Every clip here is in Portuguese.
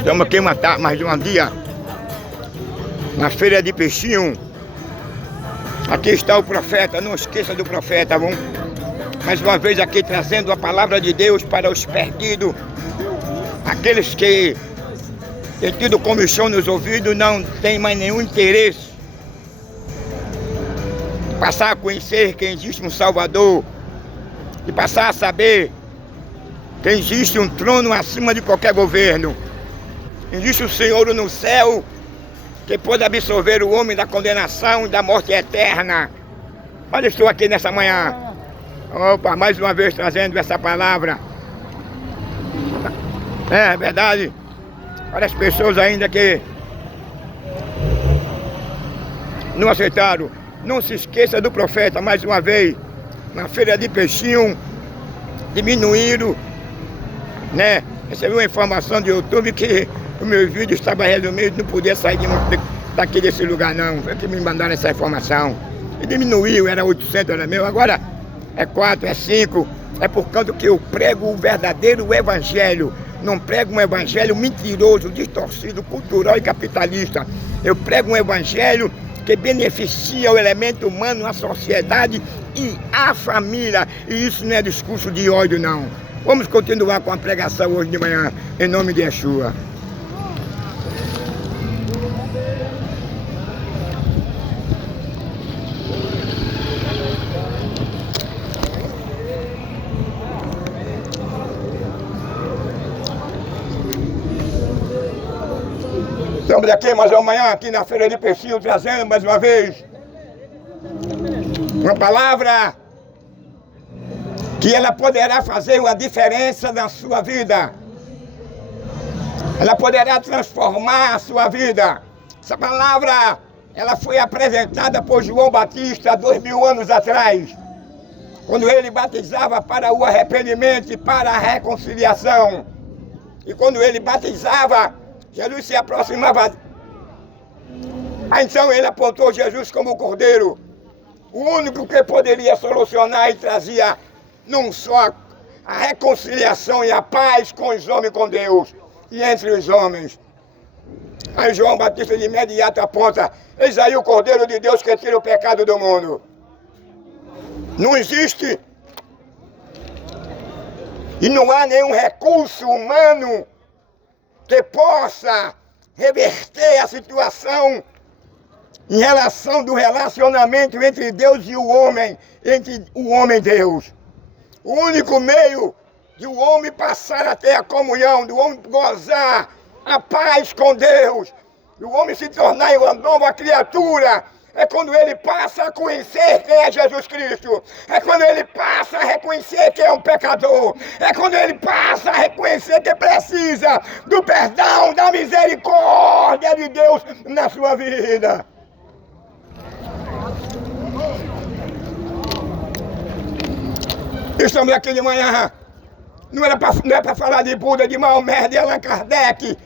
Estamos aqui mais um dia na feira de peixinho. Aqui está o profeta, não esqueça do profeta, bom? Mais uma vez aqui trazendo a palavra de Deus para os perdidos. Aqueles que têm tido comichão nos ouvidos, não tem mais nenhum interesse. Passar a conhecer que existe um Salvador. E passar a saber que existe um trono acima de qualquer governo. Existe o Senhor no céu que pode absolver o homem da condenação e da morte eterna. Olha, estou aqui nessa manhã. Opa, mais uma vez trazendo essa palavra. É verdade. Olha as pessoas ainda que não aceitaram. Não se esqueça do profeta mais uma vez. Na feira de peixinho, diminuíram, né? Recebi uma informação do YouTube que o meu vídeo estava resumido, não podia sair daqui desse lugar não. Foi que me mandaram essa informação. E diminuiu, era 800, era meu, agora é 4, é 5. É por causa que eu prego o verdadeiro evangelho. Não prego um evangelho mentiroso, distorcido, cultural e capitalista. Eu prego um evangelho que beneficia o elemento humano, a sociedade e a família. E isso não é discurso de ódio, não. Vamos continuar com a pregação hoje de manhã, em nome de Yeshua. Estamos aqui mais uma manhã, aqui na feira de peixinho, trazendo mais uma vez uma palavra que ela poderá fazer uma diferença na sua vida. Ela poderá transformar a sua vida. Essa palavra, ela foi apresentada por João Batista há 2000 anos atrás, quando ele batizava para o arrependimento e para a reconciliação. E quando ele batizava, Jesus se aproximava. Então ele apontou Jesus como o Cordeiro, o único que poderia solucionar e trazia não só a reconciliação e a paz com os homens, com Deus e entre os homens. Aí João Batista de imediato aponta: eis aí o Cordeiro de Deus que tira o pecado do mundo. Não existe e não há nenhum recurso humano que possa reverter a situação em relação do relacionamento entre Deus e o homem, entre o homem e Deus. O único meio de o homem passar a ter a comunhão, do homem gozar a paz com Deus, do homem se tornar uma nova criatura, é quando ele passa a conhecer quem é Jesus Cristo. É quando ele passa a reconhecer que é um pecador. É quando ele passa a reconhecer que precisa do perdão, da misericórdia de Deus na sua vida. Estamos aqui de manhã. Não é para falar de Buda, de Maomé, de Allan Kardec.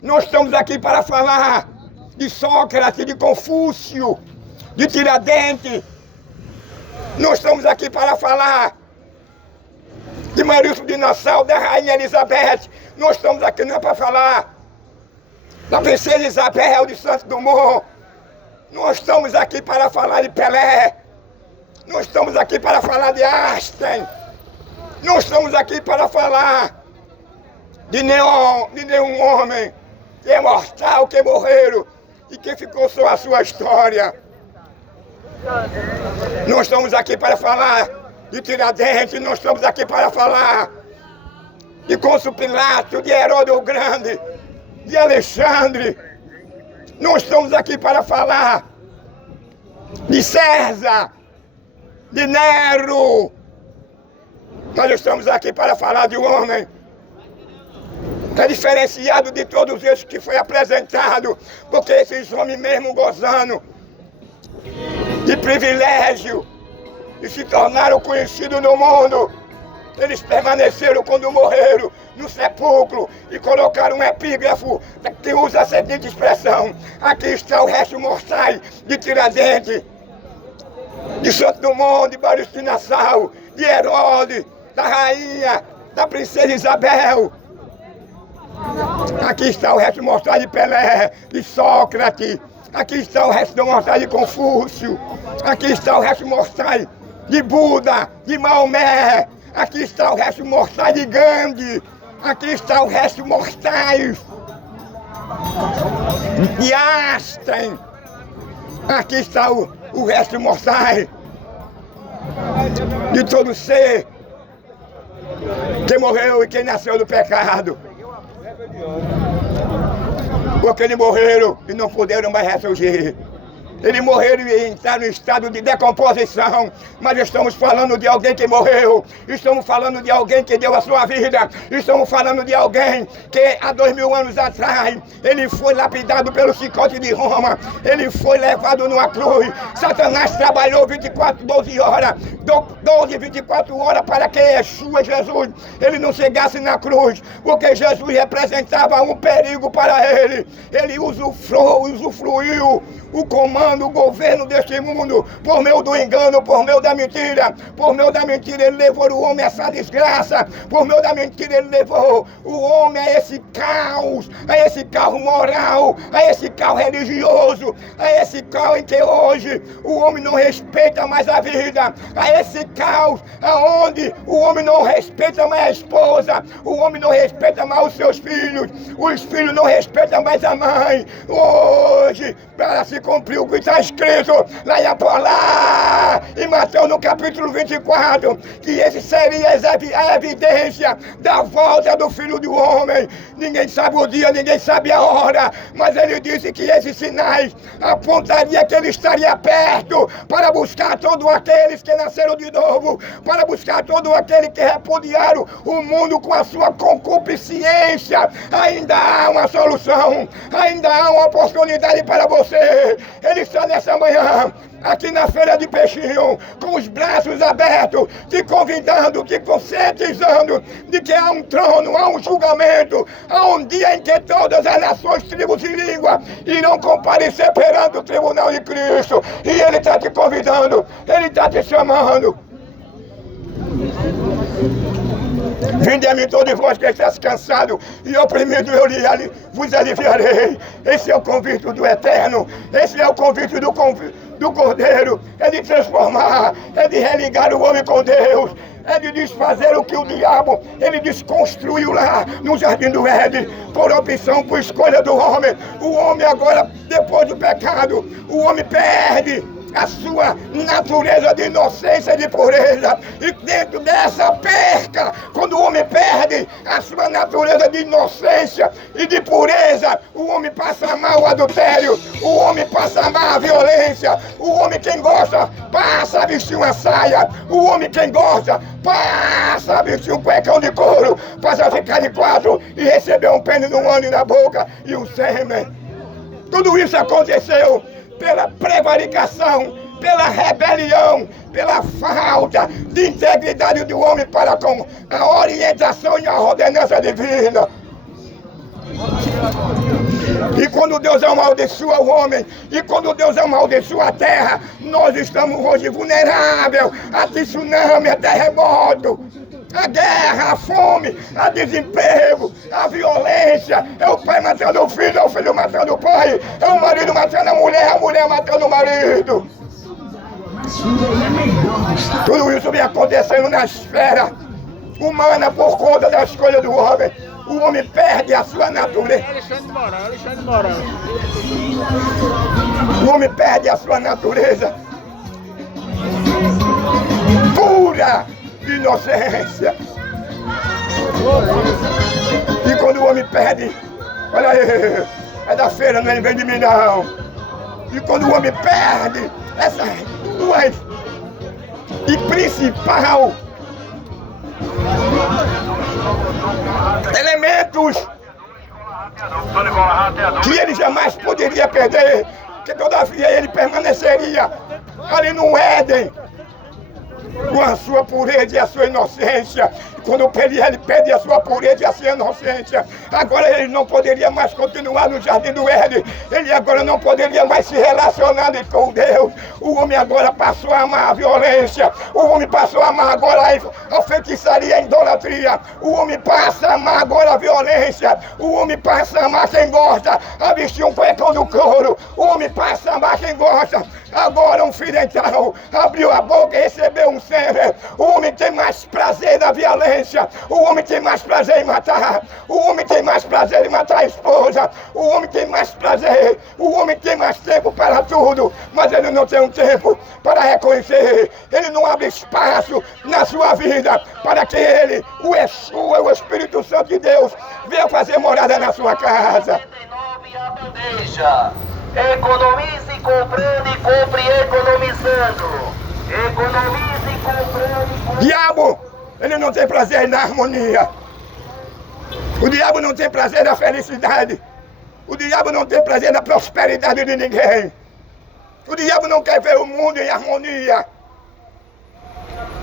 Nós estamos aqui para falar de Sócrates, de Confúcio, de Tiradentes. Nós estamos aqui para falar de Maurício de Nassau, da Rainha Elizabeth. Nós estamos aqui não é para falar da Princesa Isabel de Santos Dumont. Nós estamos aqui para falar de Pelé. Nós estamos aqui para falar de Einstein. Nós estamos aqui para falar de nenhum homem que é mortal, que morreram e que ficou só a sua história. Nós estamos aqui para falar de Tiradentes, nós estamos aqui para falar de Pôncio Pilato, de Herodes o Grande, de Alexandre. Nós estamos aqui para falar de César, de Nero. Nós estamos aqui para falar de um homem que é diferenciado de todos esses que foi apresentado, porque esses homens mesmo gozando de privilégio e se tornaram conhecidos no mundo, eles permaneceram quando morreram no sepulcro e colocaram um epígrafo que usa a seguinte expressão: aqui está o resto mortais de Tiradentes, de Santos Dumont, de Maurício de Nassau, de Herodes, da rainha, da princesa Isabel. Aqui está o resto mortal de Pelé, de Sócrates. Aqui está o resto mortal de Confúcio. Aqui está o resto mortal de Buda, de Maomé. Aqui está o resto mortal de Gandhi. Aqui está o resto mortais de Einstein. Aqui está o resto mortal de todo ser que morreu e que nasceu do pecado. Porque eles morreram e não puderam mais ressurgir. Eles morreram e entraram em estado de decomposição. Mas estamos falando de alguém que morreu. Estamos falando de alguém que deu a sua vida. Estamos falando de alguém que há 2000 anos atrás ele foi lapidado pelo chicote de Roma. Ele foi levado numa cruz. Satanás trabalhou 12 horas. 24 horas para que Yeshua, Jesus, ele não chegasse na cruz. Porque Jesus representava um perigo para ele. Ele usufruiu o comando, o governo deste mundo, por meio do engano, por meio da mentira. Por meio da mentira ele levou o homem a essa desgraça. Por meio da mentira ele levou o homem a esse caos moral, a esse caos religioso, a esse caos em que hoje o homem não respeita mais a vida, a esse caos aonde o homem não respeita mais a esposa, o homem não respeita mais os seus filhos, os filhos não respeitam mais a mãe. Hoje, para se cumprir o que está escrito lá em Apolá, em Mateus no capítulo 24, que esse seria a evidência da volta do Filho do Homem. Ninguém sabe o dia, ninguém sabe a hora, mas ele disse que esses sinais apontariam que ele estaria perto para buscar todos aqueles que nasceram de novo, para buscar todos aqueles que repudiaram o mundo com a sua concupiscência. Ainda há uma solução, ainda há uma oportunidade para você. Ele está nessa manhã aqui na Feira de Peixinho, com os braços abertos, te convidando, te conscientizando de que há um trono, há um julgamento, há um dia em que todas as nações, tribos e línguas irão comparecer perante o tribunal de Cristo. E Ele está te convidando, Ele está te chamando. Vinde a mim todos vós que estáis cansados e oprimidos, eu vos aliviarei. Esse é o convite do Eterno, esse é o convite do Cordeiro, é de transformar, é de religar o homem com Deus, é de desfazer o que o diabo, ele desconstruiu lá no Jardim do Éden, por opção, por escolha do homem. O homem agora, depois do pecado, o homem perde a sua natureza de inocência e de pureza. E dentro dessa perca, quando o homem perde a sua natureza de inocência e de pureza, o homem passa a amar o adultério, o homem passa a amar a violência, o homem quem gosta passa a vestir uma saia, o homem quem gosta passa a vestir um cuecão de couro, passa a ficar de quatro e receber um pênis no ano e na boca e um sêmen. Tudo isso aconteceu pela prevaricação, pela rebelião, pela falta de integridade do homem para com a orientação e a ordenança divina. E quando Deus amaldiçoa o homem, e quando Deus amaldiçoa a terra, nós estamos hoje vulneráveis a tsunami, a terremoto, a guerra, a fome, a desemprego, a violência. É o pai matando o filho, é o filho matando o pai, é o marido matando a mulher matando o marido. Tudo isso vem acontecendo na esfera humana por conta da escolha do homem. O homem perde a sua natureza. Alexandre Moraes. O homem perde a sua natureza pura de inocência. E quando o homem perde, olha aí, é da feira, não vem de mim não. E quando o homem perde essas duas e principal elementos que ele jamais poderia perder, que todavia ele permaneceria ali no Éden, com a sua pureza e a sua inocência, quando ele perde a sua pureza e a sua inocência, agora ele não poderia mais continuar no jardim do Éden. Ele agora não poderia mais se relacionar com Deus. O homem agora passou a amar a violência. O homem passou a amar agora a feitiçaria, a idolatria. O homem passa a amar agora a violência. O homem passa a amar quem gosta a vestir um cuecão do couro. O homem passa a amar quem gosta. Agora um filho então abriu a boca e recebeu um sêmen. O homem tem mais prazer na violência. O homem tem mais prazer em matar. O homem tem mais prazer em matar a esposa. O homem tem mais prazer. O homem tem mais tempo para tudo. Mas ele não tem um tempo para reconhecer. Ele não abre espaço na sua vida para que ele, o Yeshua, o Espírito Santo de Deus, venha fazer morada na sua casa. Economize comprando e compre economizando. Economize comprando e compre. Diabo, ele não tem prazer na harmonia. O diabo não tem prazer na felicidade. O diabo não tem prazer na prosperidade de ninguém. O diabo não quer ver o mundo em harmonia.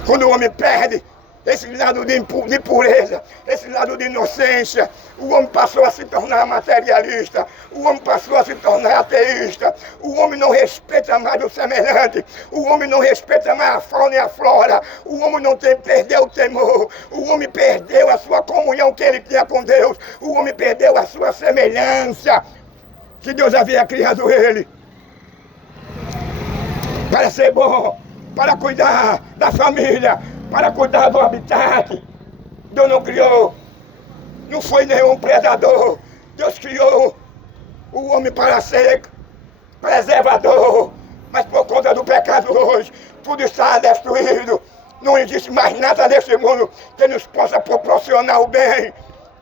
Quando o homem perde esse lado de pureza, esse lado de inocência, o homem passou a se tornar materialista, o homem passou a se tornar ateísta, o homem não respeita mais o semelhante, o homem não respeita mais a fauna e a flora, o homem perdeu o temor, o homem perdeu a sua comunhão que ele tinha com Deus, o homem perdeu a sua semelhança que Deus havia criado ele para ser bom, para cuidar da família, para cuidar do habitat. Deus não criou, não foi nenhum predador. Deus criou o homem para ser preservador. Mas por conta do pecado hoje, tudo está destruído. Não existe mais nada nesse mundo que nos possa proporcionar o bem.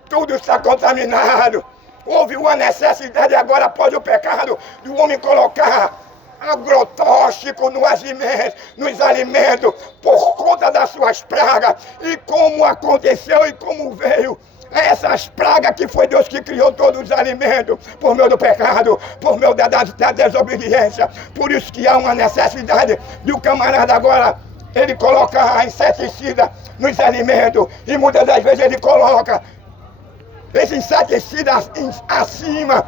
Tudo está contaminado. Houve uma necessidade agora, após o pecado, do homem colocar agrotóxico nos alimentos, por conta das suas pragas. E como aconteceu e como veio essas pragas, que foi Deus que criou todos os alimentos, por meio do pecado, por meio da desobediência. Por isso que há uma necessidade de o camarada agora, ele coloca inseticida nos alimentos, e muitas das vezes ele coloca esse inseticida acima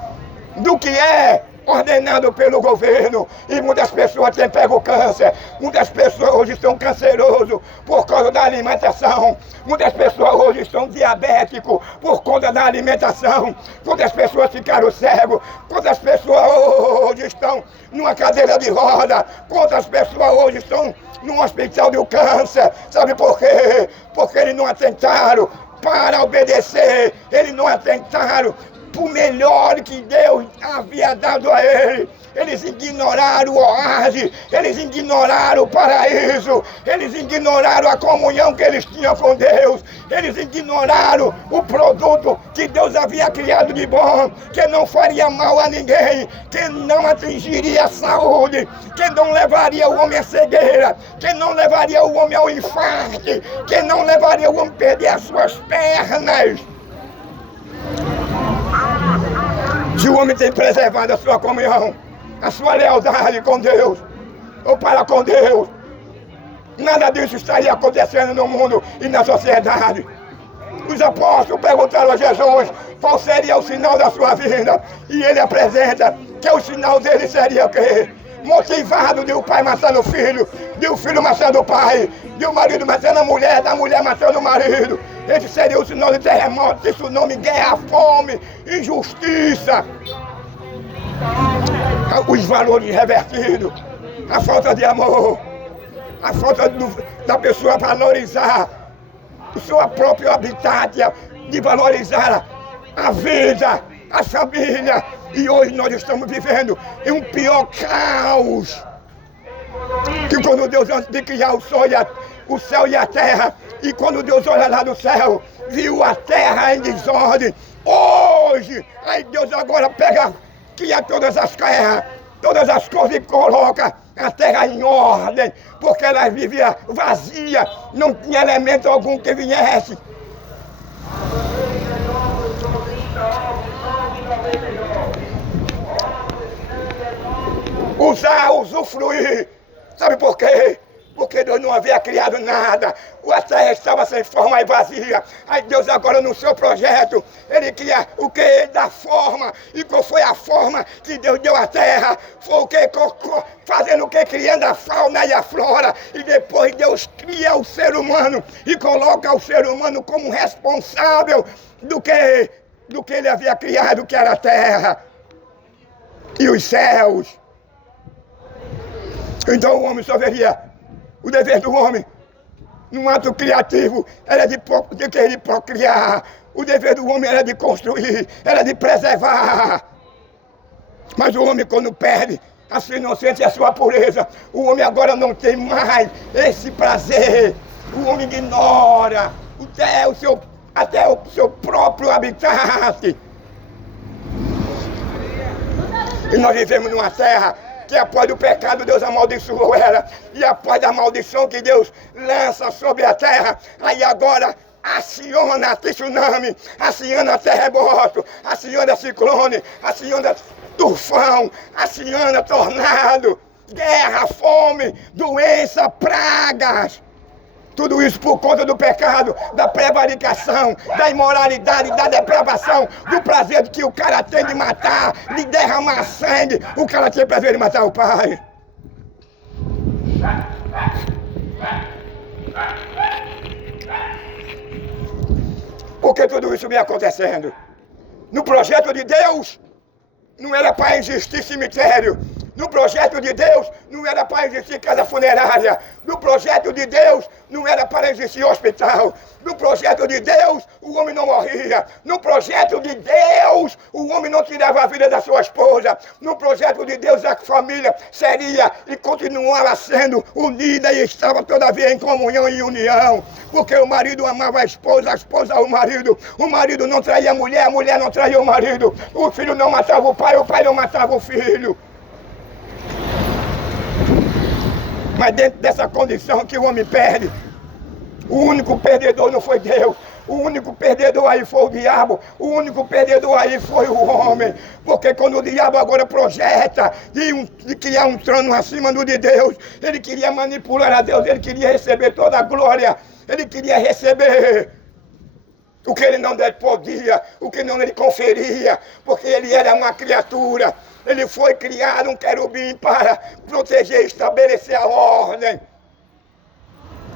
do que é ordenado pelo governo, e muitas pessoas têm pego câncer, muitas pessoas hoje estão cancerosas por causa da alimentação, muitas pessoas hoje estão diabéticos por conta da alimentação, quantas pessoas ficaram cegas, quantas pessoas hoje estão numa cadeira de roda, quantas pessoas hoje estão num hospital do câncer. Sabe por quê? Porque eles não atentaram para obedecer, eles não atentaram o melhor que Deus havia dado a ele. Eles ignoraram o oásis, eles ignoraram o paraíso, eles ignoraram a comunhão que eles tinham com Deus, eles ignoraram o produto que Deus havia criado de bom, que não faria mal a ninguém, que não atingiria a saúde, que não levaria o homem à cegueira, que não levaria o homem ao infarto, que não levaria o homem a perder as suas pernas. Se o homem tem preservado a sua comunhão, a sua lealdade com Deus, ou para com Deus, nada disso estaria acontecendo no mundo e na sociedade. Os apóstolos perguntaram a Jesus qual seria o sinal da sua vinda, e ele apresenta que o sinal dele seria o quê? Motivado de o pai matando o filho, de o filho matando o pai, de o marido matando a mulher, da mulher matando o marido. Esse seria o sinal de terremoto, tsunami, guerra, fome, injustiça. Os valores revertidos, a falta de amor, a falta da pessoa valorizar o seu próprio habitat, de valorizar a vida, a família. E hoje nós estamos vivendo em um pior caos. Que quando Deus, antes de criar o céu e a terra, e quando Deus olha lá do céu, viu a terra em desordem. Hoje, aí Deus agora cria todas as terras, todas as coisas, e coloca a terra em ordem, porque ela vivia vazia, não tinha elemento algum que viesse. Usufruir. Sabe por quê? porque Deus não havia criado nada. A terra estava sem forma e vazia. Aí Deus agora no seu projeto, Ele queria o que? Ele dá forma. E qual foi a forma que Deus deu à terra? Foi o que? Fazendo o que? Criando a fauna e a flora. E depois Deus cria o ser humano e coloca o ser humano como responsável do que Ele havia criado, que era a terra e os céus. Então o homem só veria o dever do homem, num ato criativo, era de querer procriar. O dever do homem era de construir, era de preservar. Mas o homem, quando perde a sua inocência e a sua pureza, o homem agora não tem mais esse prazer. O homem ignora até o seu próprio habitat. E nós vivemos numa terra que após o pecado Deus amaldiçoou ela, e após a maldição que Deus lança sobre a terra, aí agora aciona tsunami, aciona terremoto, aciona ciclone, aciona tufão, aciona tornado, guerra, fome, doença, pragas. Tudo isso por conta do pecado, da prevaricação, da imoralidade, da depravação, do prazer que o cara tem de matar, de derramar sangue. O cara tem prazer de matar o pai. Por que tudo isso vem acontecendo? No projeto de Deus, não era para existir cemitério. No projeto de Deus, não era para existir casa funerária. No projeto de Deus, não era para existir hospital. No projeto de Deus, o homem não morria. No projeto de Deus, o homem não tirava a vida da sua esposa. No projeto de Deus, a família seria e continuava sendo unida e estava todavia em comunhão e união. Porque o marido amava a esposa o marido não traía a mulher não traía o marido. O filho não matava o pai não matava o filho. Mas dentro dessa condição que o homem perde, o único perdedor não foi Deus. O único perdedor aí foi o diabo. O único perdedor aí foi o homem. Porque quando o diabo agora projeta de criar um trono acima do de Deus, ele queria manipular a Deus, ele queria receber toda a glória, ele queria receber o que ele não podia, o que não lhe conferia, porque ele era uma criatura. Ele foi criado um querubim para proteger e estabelecer a ordem.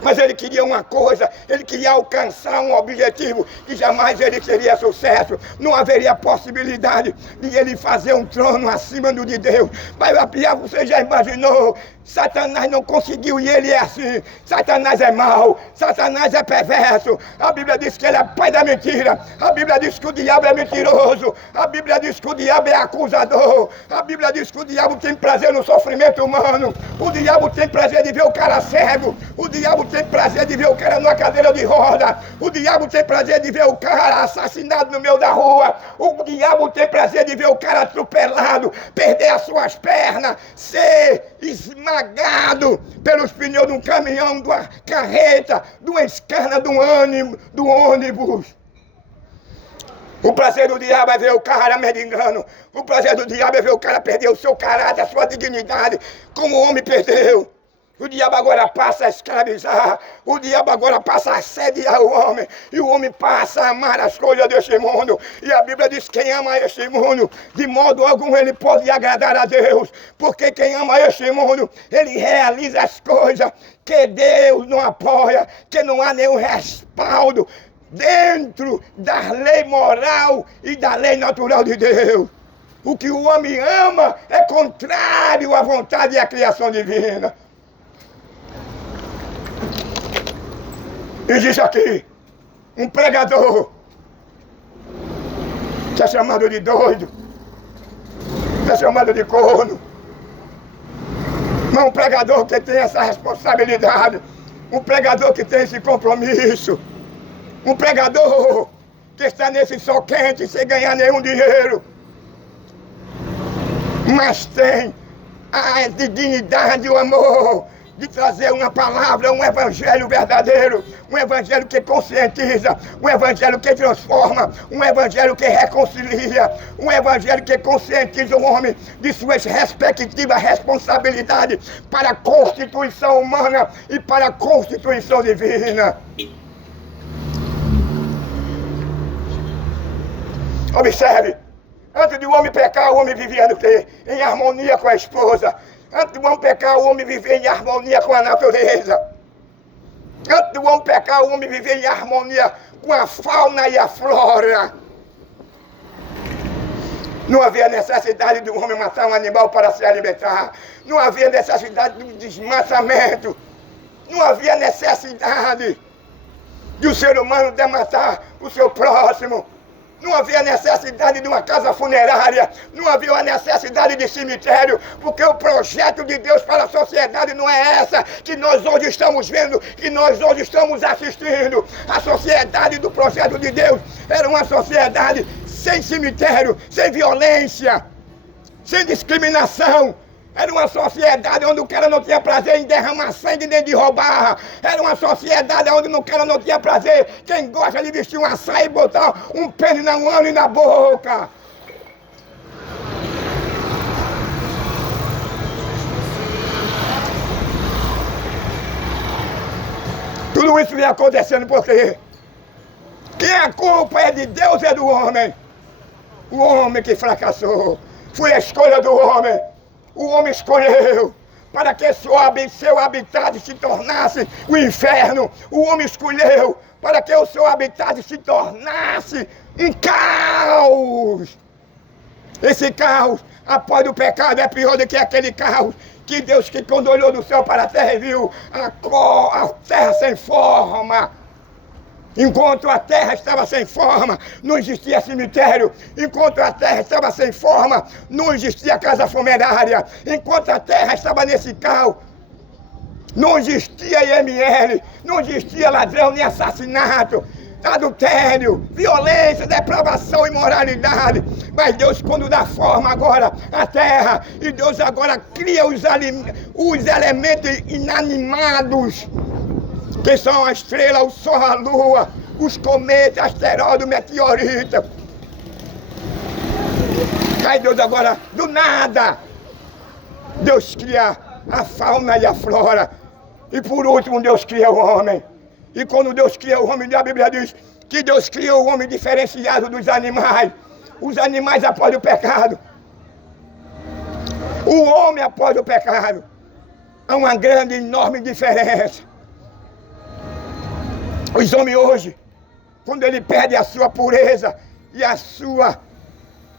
Mas ele queria uma coisa, ele queria alcançar um objetivo que jamais ele teria sucesso. Não haveria possibilidade de ele fazer um trono acima do de Deus. Mas você já imaginou? Satanás não conseguiu e ele é assim. Satanás é mau, Satanás é perverso. A Bíblia diz que ele é pai da mentira. A Bíblia diz que o diabo é mentiroso. A Bíblia diz que o diabo é acusador. A Bíblia diz que o diabo tem prazer no sofrimento humano. O diabo tem prazer de ver o cara cego. O diabo tem prazer de ver o cara numa cadeira de roda. O diabo tem prazer de ver o cara assassinado no meio da rua. O diabo tem prazer de ver o cara atropelado, perder as suas pernas, ser esmagado pelos pneus de um caminhão, de uma carreta, de uma escana, do ônibus. O prazer do diabo é ver o cara mendigando. O prazer do diabo é ver o cara perder o seu caráter, a sua dignidade, como o homem perdeu. O diabo agora passa a escravizar, o diabo agora passa a assediar o homem, e o homem passa a amar as coisas deste mundo. E a Bíblia diz que quem ama este mundo, de modo algum ele pode agradar a Deus, porque quem ama este mundo, ele realiza as coisas que Deus não apoia, que não há nenhum respaldo dentro da lei moral e da lei natural de Deus. O que o homem ama é contrário à vontade e à criação divina. Existe aqui um pregador que é chamado de doido, que é chamado de corno. Mas um pregador que tem essa responsabilidade, um pregador que tem esse compromisso, um pregador que está nesse sol quente sem ganhar nenhum dinheiro, mas tem a dignidade, o amor de trazer uma palavra, um evangelho verdadeiro, um evangelho que conscientiza, um evangelho que transforma, um evangelho que reconcilia, um evangelho que conscientiza o homem de suas respectivas responsabilidades para a constituição humana e para a constituição divina. Observe, antes de o homem pecar, o homem vivia no quê? Em harmonia com a esposa. Antes do homem pecar, o homem vivia em harmonia com a natureza. Antes do homem pecar, o homem vivia em harmonia com a fauna e a flora. Não havia necessidade do homem matar um animal para se alimentar. Não havia necessidade do desmatamento. Não havia necessidade de o ser humano matar o seu próximo. Não havia necessidade de uma casa funerária, não havia uma necessidade de cemitério, porque o projeto de Deus para a sociedade não é essa que nós hoje estamos vendo, que nós hoje estamos assistindo. A sociedade do projeto de Deus era uma sociedade sem cemitério, sem violência, sem discriminação. Era uma sociedade onde o cara não tinha prazer em derramar sangue nem de roubar. Era uma sociedade onde o cara não tinha prazer quem gosta de vestir uma saia e botar um pênis na mão e na boca. Tudo isso vem acontecendo por quê? Que a culpa é de Deus e é do homem. O homem que fracassou. Foi a escolha do homem. O homem escolheu para que seu habitat se tornasse o inferno. O homem escolheu para que o seu habitat se tornasse um caos. Esse caos, após o pecado, é pior do que aquele caos que Deus, que quando olhou do céu para a terra e viu a terra sem forma. Enquanto a terra estava sem forma, não existia cemitério. Enquanto a terra estava sem forma, não existia casa funerária. Enquanto a terra estava nesse caos, não existia IML, não existia ladrão nem assassinato, adultério, violência, depravação, imoralidade. Mas Deus, quando dá forma agora à terra, e Deus agora cria os elementos inanimados, que são a estrela, o sol, a lua, os cometas, asteroides, meteoritas. Aí Deus agora, do nada, Deus cria a fauna e a flora. E por último, Deus cria o homem. E quando Deus cria o homem, a Bíblia diz que Deus criou o homem diferenciado dos animais. Os animais após o pecado. O homem após o pecado. Há uma grande, enorme diferença. Os homens hoje, quando ele perde a sua pureza e a sua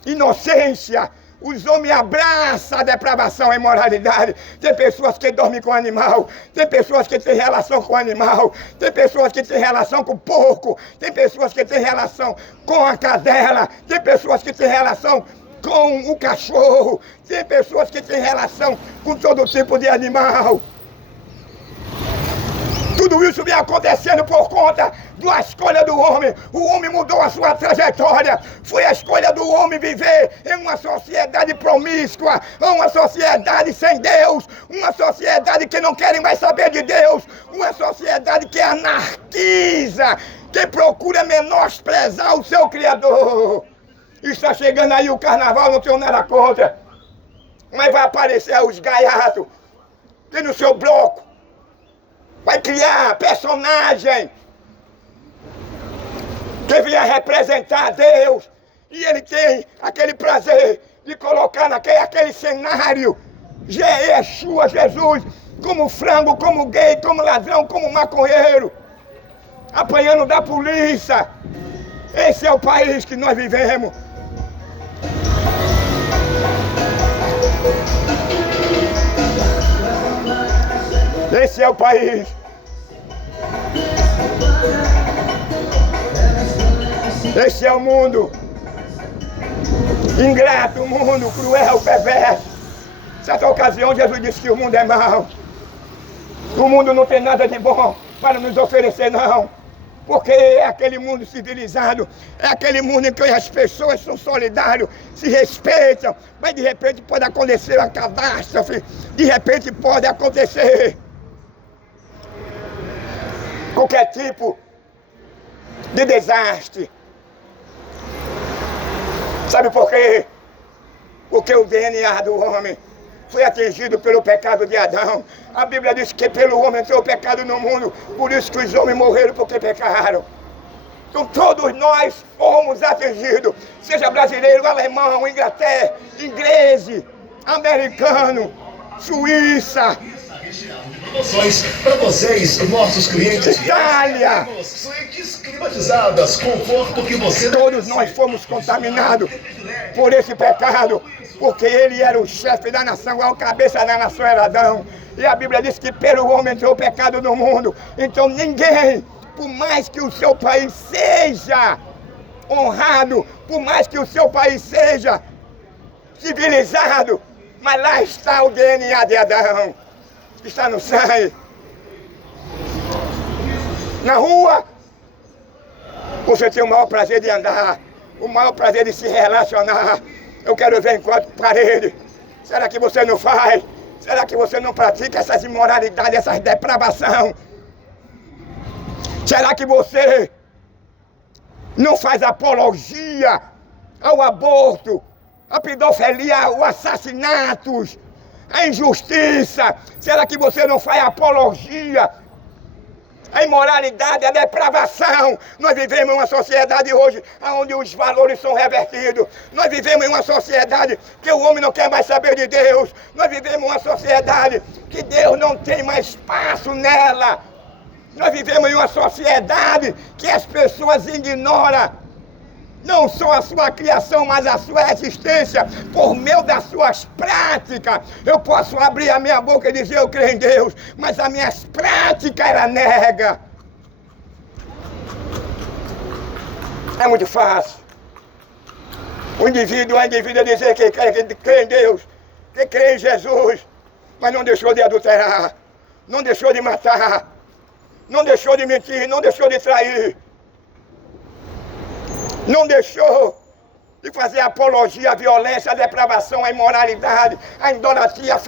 inocência, os homens abraçam a depravação e a imoralidade. Tem pessoas que dormem com o animal, tem pessoas que têm relação com o animal, tem pessoas que têm relação com o porco, tem pessoas que têm relação com a cadela, tem pessoas que têm relação com o cachorro, tem pessoas que têm relação com todo tipo de animal. Tudo isso vem acontecendo por conta da escolha do homem. O homem mudou a sua trajetória. Foi a escolha do homem viver em uma sociedade promíscua, uma sociedade sem Deus, uma sociedade que não quer mais saber de Deus, uma sociedade que anarquiza, que procura menosprezar o seu Criador. Está chegando aí o carnaval, não tenho nada contra. Mas vai aparecer os gaiatos, que no seu bloco vai criar personagem que venha representar Deus. E ele tem aquele prazer de colocar naquele cenário Yeshua, Jesus, como frango, como gay, como ladrão, como maconheiro, apanhando da polícia. Esse é o país que nós vivemos. Esse é o país. Esse é o mundo. Ingrato, mundo cruel, perverso. Certa ocasião Jesus disse que o mundo é mau. O mundo não tem nada de bom para nos oferecer, não. Porque é aquele mundo civilizado, é aquele mundo em que as pessoas são solidárias, se respeitam, mas de repente pode acontecer uma catástrofe, de repente pode acontecer qualquer tipo de desastre. Sabe por quê? Porque o DNA do homem foi atingido pelo pecado de Adão. A Bíblia diz que pelo homem entrou o pecado no mundo, por isso que os homens morreram porque pecaram. Então todos nós fomos atingidos, seja brasileiro, alemão, Inglaterra, inglês, americano, Suíça, promoções para vocês, nossos clientes. Itália. Suítes climatizadas, conforto que você... Todos nós fomos contaminados por esse pecado, porque ele era o chefe da nação, o cabeça da nação era Adão. E a Bíblia diz que pelo homem entrou o pecado no mundo. Então ninguém, por mais que o seu país seja honrado, por mais que o seu país seja civilizado, mas lá está o DNA de Adão, está no sangue. Na rua, você tem o maior prazer de andar, o maior prazer de se relacionar. Eu quero ver em quatro paredes. Será que você não faz? Será que você não pratica essas imoralidades, essas depravações? Será que você não faz apologia ao aborto, à pedofilia, aos assassinatos, à injustiça? Será que você não faz apologia à imoralidade, à depravação? Nós vivemos em uma sociedade hoje onde os valores são revertidos. Nós vivemos em uma sociedade que o homem não quer mais saber de Deus. Nós vivemos em uma sociedade que Deus não tem mais espaço nela. Nós vivemos em uma sociedade que as pessoas ignoram não só a sua criação, mas a sua existência por meio das suas práticas. Eu posso abrir a minha boca e dizer eu creio em Deus, mas as minhas práticas ela nega. É muito fácil. O indivíduo dizer que crê em Deus, que crê em Jesus, mas não deixou de adulterar, não deixou de matar, não deixou de mentir, não deixou de trair, não deixou de fazer apologia à violência, à depravação, à imoralidade, à idolatria, à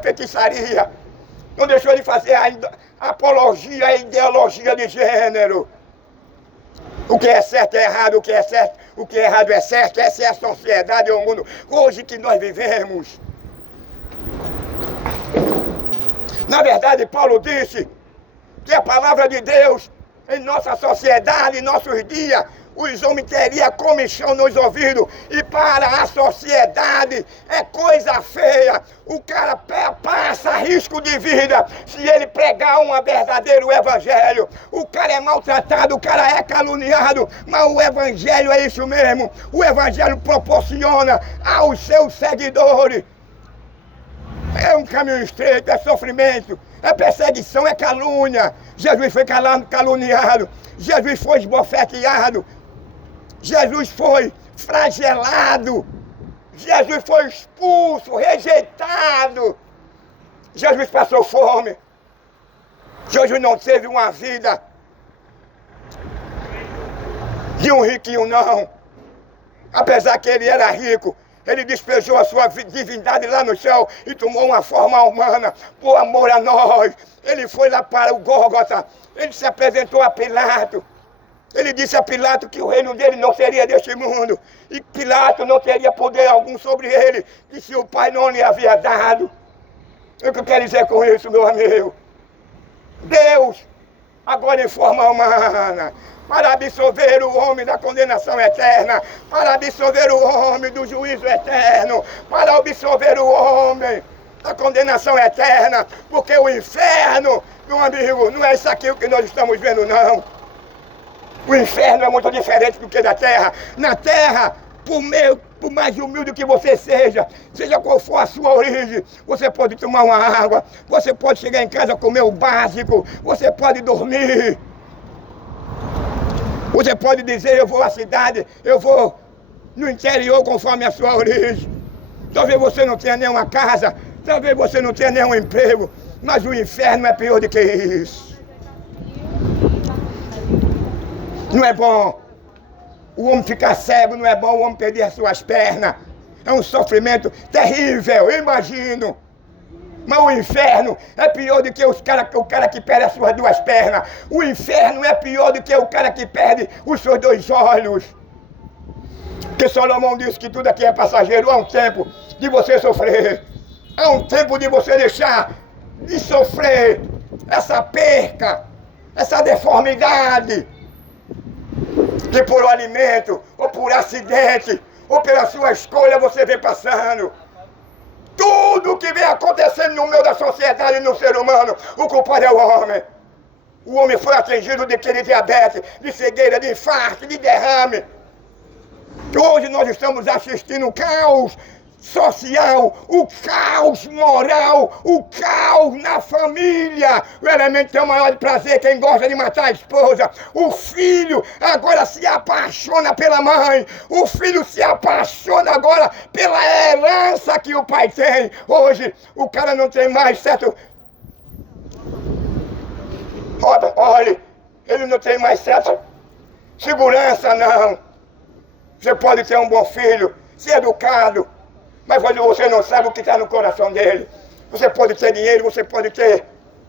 feitiçaria. Não deixou de fazer a apologia à ideologia de gênero. O que é certo é errado, o que é certo, o que é errado é certo. Essa é a sociedade, é o mundo hoje que nós vivemos. Na verdade, Paulo disse que a palavra de Deus em nossa sociedade, em nossos dias, os homens teriam comichão nos ouvidos. E para a sociedade é coisa feia. O cara passa risco de vida se ele pregar um verdadeiro evangelho. O cara é maltratado, o cara é caluniado, mas o evangelho é isso mesmo. O evangelho proporciona aos seus seguidores. É um caminho estreito, é sofrimento, é perseguição, é calúnia. Jesus foi caluniado, Jesus foi esbofeteado, Jesus foi flagelado, Jesus foi expulso, rejeitado. Jesus passou fome. Jesus não teve uma vida de um riquinho, não. Apesar que ele era rico, ele despejou a sua divindade lá no céu e tomou uma forma humana por amor a nós. Ele foi lá para o Gólgota, ele se apresentou a Pilato. Ele disse a Pilato que o reino dele não seria deste mundo. E Pilato não teria poder algum sobre ele, que se o Pai não lhe havia dado. O que eu quero dizer com isso, meu amigo? Deus, agora em forma humana, para absolver o homem da condenação eterna, para absolver o homem do juízo eterno, para absolver o homem da condenação eterna, porque o inferno, meu amigo, não é isso aqui o que nós estamos vendo, não. O inferno é muito diferente do que da terra. Na terra, por mais humilde que você seja qual for a sua origem, você pode tomar uma água, você pode chegar em casa comer o básico, você pode dormir. Você pode dizer, eu vou à cidade, eu vou no interior conforme a sua origem. Talvez você não tenha nenhuma casa, talvez você não tenha nenhum emprego, mas o inferno é pior do que isso. Não é bom o homem ficar cego, não é bom o homem perder as suas pernas. É um sofrimento terrível, eu imagino. Mas o inferno é pior do que o cara que perde as suas duas pernas. O inferno é pior do que o cara que perde os seus dois olhos. Porque Salomão disse que tudo aqui é passageiro. Há um tempo de você sofrer. Há um tempo de você deixar de sofrer essa perca, essa deformidade. Que por um alimento, ou por acidente, ou pela sua escolha você vem passando. Tudo que vem acontecendo no meio da sociedade e no ser humano, o culpado é o homem. O homem foi atingido de diabetes, de cegueira, de infarto, de derrame. Hoje nós estamos assistindo o caos social, o caos moral, o caos na família. O elemento tem o maior prazer, quem gosta de matar a esposa. O filho agora se apaixona pela mãe. O filho se apaixona agora pela herança que o pai tem. Hoje o cara não tem mais certo... Olha, ele não tem mais certa segurança, não. Você pode ter um bom filho, ser educado, mas você não sabe o que está no coração dele. Você pode ter dinheiro, você pode ter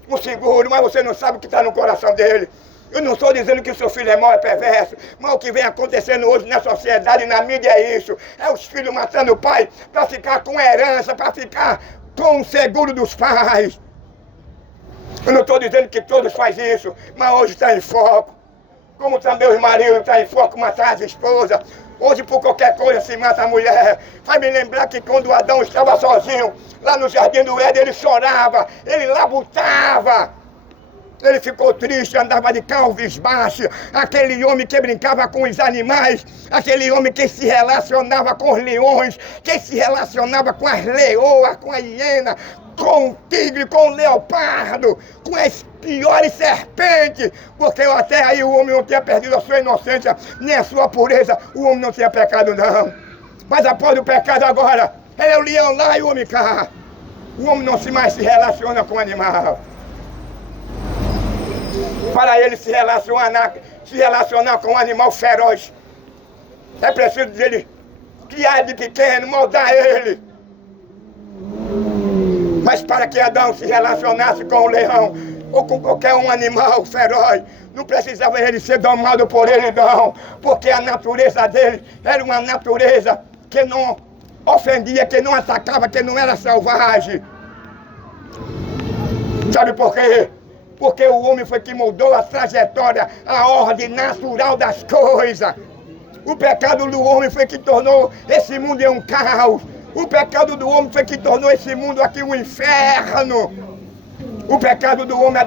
um seguro, mas você não sabe o que está no coração dele. Eu não estou dizendo que o seu filho é mau, é perverso, mas o que vem acontecendo hoje na sociedade e na mídia é isso. É os filhos matando o pai para ficar com herança, para ficar com o seguro dos pais. Eu não estou dizendo que todos fazem isso, mas hoje está em foco. Como também os maridos estão em foco matar as esposas. Hoje por qualquer coisa se mata a mulher. Vai me lembrar que quando Adão estava sozinho, lá no jardim do Éden, ele chorava, ele labutava. Ele ficou triste, andava de cabisbaixo. Aquele homem que brincava com os animais, aquele homem que se relacionava com os leões, que se relacionava com as leoas, com a hiena, com o tigre, com o leopardo, com as piores serpentes, porque até aí o homem não tinha perdido a sua inocência, nem a sua pureza, o homem não tinha pecado não. Mas após o pecado agora, ele é o leão lá e o homem cá. O homem não mais se relaciona com o animal. Para ele se relacionar com um animal feroz, é preciso ele criar de pequeno, moldar ele. Mas para que Adão se relacionasse com o leão, ou com qualquer um animal feroz, não precisava ele ser domado por ele não, porque a natureza dele era uma natureza que não ofendia, que não atacava, que não era selvagem. Sabe por quê? Porque o homem foi que mudou a trajetória, a ordem natural das coisas. O pecado do homem foi que tornou esse mundo em um caos. O pecado do homem foi que tornou esse mundo aqui um inferno. O pecado do homem, a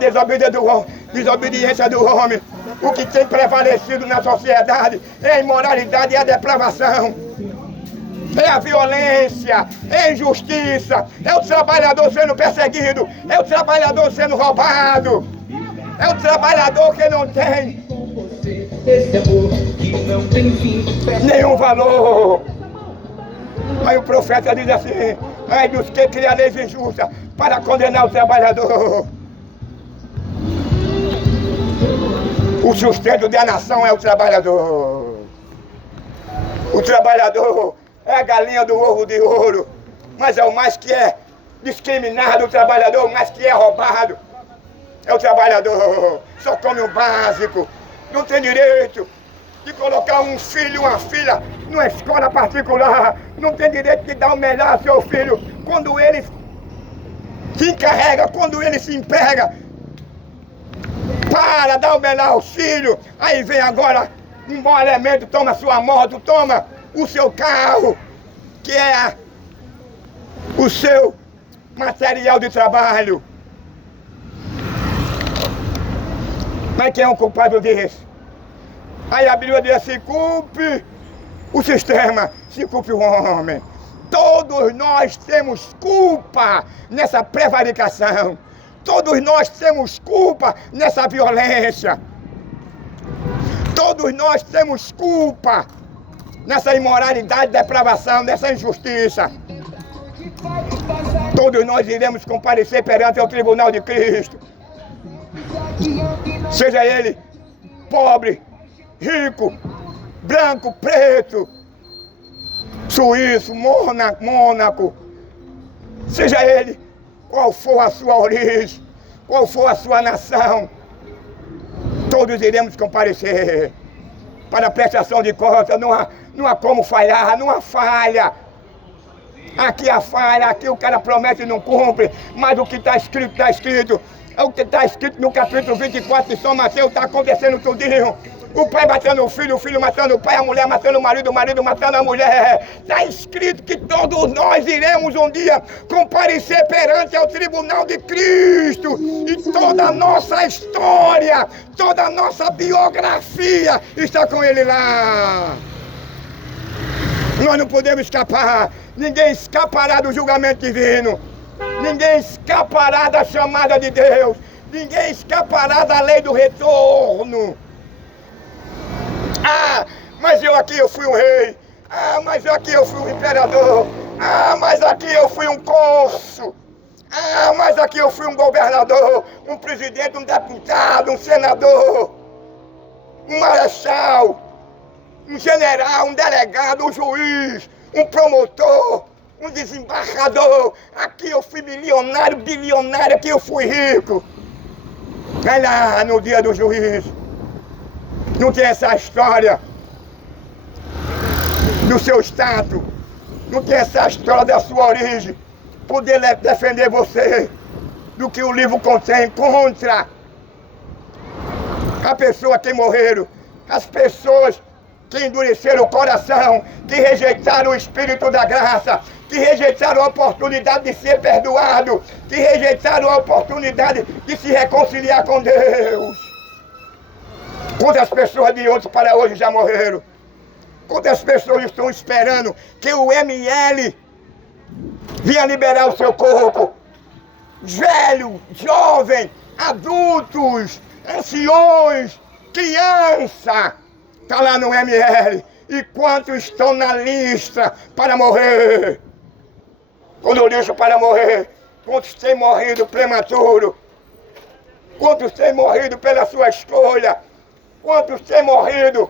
desobediência do homem. O que tem prevalecido na sociedade é a imoralidade e a depravação. É a violência, é a injustiça, é o trabalhador sendo perseguido, é o trabalhador sendo roubado, é o trabalhador que não tem nenhum valor. Aí o profeta diz assim: ai dos que criam leis injustas para condenar o trabalhador. O sustento da nação é o trabalhador. O trabalhador é a galinha do ovo de ouro, mas é o mais que é discriminado, o trabalhador, o mais que é roubado. É o trabalhador, só come o básico, não tem direito de colocar um filho, uma filha numa escola particular, não tem direito de dar o melhor ao seu filho quando ele se encarrega, quando ele se emprega para dar o melhor ao filho. Aí vem agora um bom elemento, toma sua moto, toma o seu carro, que é o seu material de trabalho. Mas quem é o culpado disso? Aí a Bíblia diz assim: culpe o sistema, se culpe o homem. Todos nós temos culpa nessa prevaricação. Todos nós temos culpa nessa violência. Todos nós temos culpa nessa imoralidade, depravação, nessa injustiça. Todos nós iremos comparecer perante o tribunal de Cristo. Seja ele pobre, rico, branco, preto, suíço, mônaco, seja ele qual for a sua origem, qual for a sua nação, todos iremos comparecer para a prestação de contas. Não há como falhar, não há falha. Aqui há falha, aqui o cara promete e não cumpre, mas o que está escrito, está escrito. É o que está escrito no capítulo 24 de São Mateus, está acontecendo tudinho. O pai matando o filho matando o pai, a mulher matando o marido matando a mulher. Está escrito que todos nós iremos um dia comparecer perante ao tribunal de Cristo. E toda a nossa história, toda a nossa biografia está com Ele lá. Nós não podemos escapar. Ninguém escapará do julgamento divino. Ninguém escapará da chamada de Deus. Ninguém escapará da lei do retorno. Ah, mas eu fui um rei. Ah, mas aqui eu fui um imperador. Ah, mas aqui eu fui um cônsul. Ah, mas aqui eu fui um governador, um presidente, um deputado, um senador, um marechal, um general, um delegado, um juiz, um promotor, um desembargador. Aqui eu fui milionário, bilionário, aqui eu fui rico. Vai lá no dia do juízo. Não tem essa história do seu status, não tem essa história da sua origem, poder defender você do que o livro contém contra a pessoa que morreram, as pessoas que endureceram o coração, que rejeitaram o Espírito da graça, que rejeitaram a oportunidade de ser perdoado, que rejeitaram a oportunidade de se reconciliar com Deus. Quantas pessoas de ontem para hoje já morreram? Quantas pessoas estão esperando que o ML venha liberar o seu corpo? Velho, jovem, adultos, anciões, criança, está lá no ML. E quantos estão na lista para morrer? Quando eu lixo para morrer, quantos têm morrido prematuro? Quantos têm morrido pela sua escolha? Quantos têm morrido